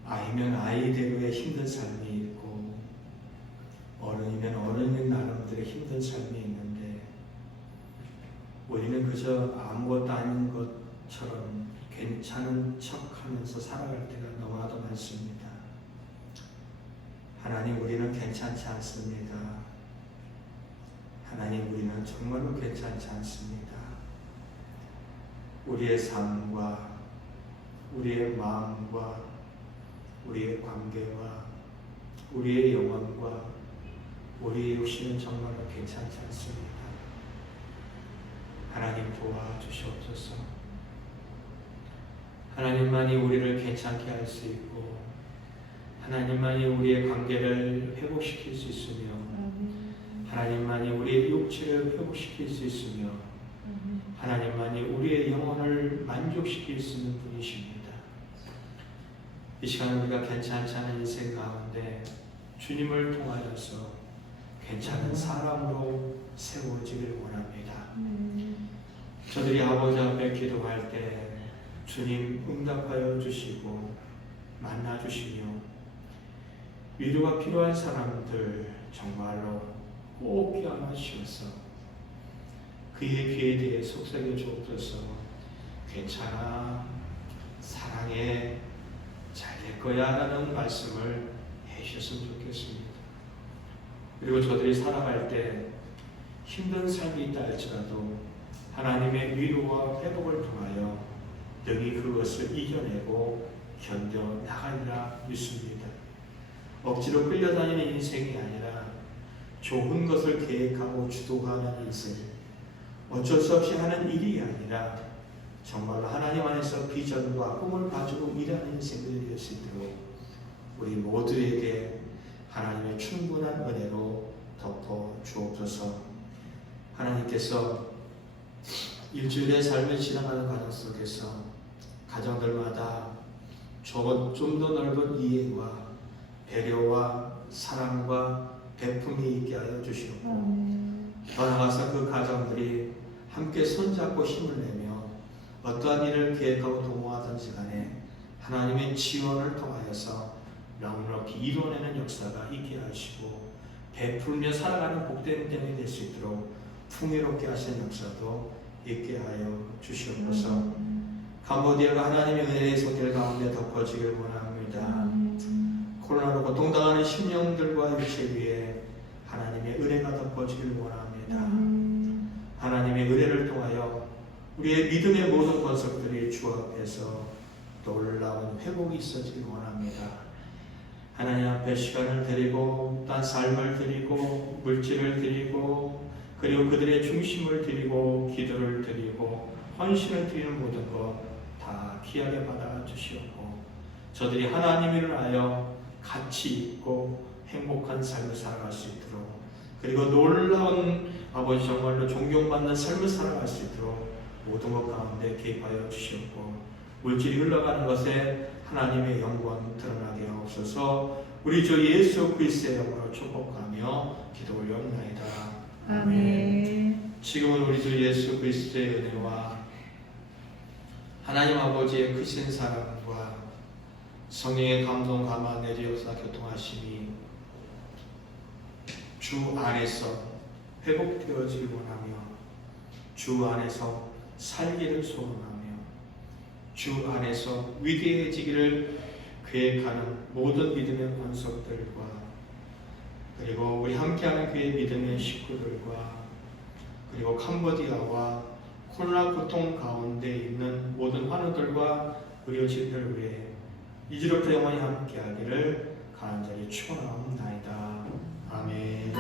아이면 아이대로의 힘든 삶이 있고 어른이면 어른인 나름대로의 힘든 삶이 있는데 우리는 그저 아무것도 아닌 것처럼 괜찮은 척하면서 살아갈 때가 너무나도 많습니다. 하나님, 우리는 괜찮지 않습니다. 하나님, 우리는 정말로 괜찮지 않습니다. 우리의 삶과 우리의 마음과 우리의 관계와 우리의 영혼과 우리의 육신은 정말로 괜찮지 않습니다. 하나님, 도와주시옵소서. 하나님만이 우리를 괜찮게 할 수 있고 하나님만이 우리의 관계를 회복시킬 수 있으며 하나님만이 우리의 육체를 회복시킬 수 있으며 하나님만이 우리의 영혼을 만족시킬 수 있는 분이십니다. 이 시간 우리가 괜찮지 않은 인생 가운데 주님을 통하여서 괜찮은 사람으로 세워지길 원합니다. 저들이 아버지 앞에 기도할 때 주님 응답하여 주시고 만나 주시며 위로가 필요한 사람들 정말로 꼭 껴안으시면서 그의 귀에 대해 속삭여 주옵소서. 괜찮아, 사랑해, 잘 될 거야 라는 말씀을 해주셨으면 좋겠습니다. 그리고 저들이 살아갈 때 힘든 삶이 있다 할지라도 하나님의 위로와 회복을 통하여 능히 그것을 이겨내고 견뎌 나가리라 믿습니다. 억지로 끌려다니는 인생이 아니라 좋은 것을 계획하고 주도하는 인생, 어쩔 수 없이 하는 일이 아니라 정말로 하나님 안에서 비전과 꿈을 가지고 일하는 인생들이 될 수 있도록 우리 모두에게 하나님의 충분한 은혜로 덮어 주옵소서. 하나님께서 일주일의 삶을 지나가는 과정 속에서 가정들마다 좀 더 넓은 이해와 배려와 사랑과 베품이 있게 하여 주시옵고 더 나아가서 그 가정들이 함께 손잡고 힘을 내며 어떠한 일을 계획하고 도모하든지 간에 하나님의 지원을 통하여서 넉넉히 이뤄내는 역사가 있게 하시고 베풀며 살아가는 복된 인생이 될 수 있도록 풍요롭게 하시는 역사도 있게 하여 주시옵소서. 캄보디아가 하나님의 은혜의 손길 가운데 덮어지길 원합니다. 코로나로 고통당하는 심령들과 육체 위에 하나님의 은혜가 덮어지길 원합니다. 하나님의 은혜를 통하여 우리의 믿음의 모든 권속들이 주 앞에서 놀라운 회복이 있어지길 원합니다. 하나님 앞에 시간을 드리고 딴 삶을 드리고 물질을 드리고 그리고 그들의 중심을 드리고 기도를 드리고 헌신을 드리는 모든 것 다 귀하게 받아 주시옵고 저들이 하나님을 알아 가치 있고 행복한 삶을 살아갈 수 있도록 그리고 놀라운 아버지 정말로 존경받는 삶을 살아갈 수 있도록 모든 것 가운데 개입하여 주시옵고 물질이 흘러가는 것에 하나님의 영광 드러나게 하옵소서. 우리 주 예수 그리스도의 영으로 축복하며 기도 올려옵나이다. 아멘. 지금은 우리 주 예수 그리스도의 은혜와 하나님 아버지의 크신 사랑과 성령의 감동 감화 내리 역사 교통하심이 주 안에서 회복되어지길 원하며 주 안에서 살기를 소원하며 주 안에서 위대해지기를 계획하는 모든 믿음의 권속들과 그리고 우리 함께하는 교회 믿음의 식구들과 그리고 캄보디아와 코로나 고통 가운데 있는 모든 환우들과 의료진들 위해 이제부터 영원히 함께하기를 간절히 축원하옵나이다. 아멘.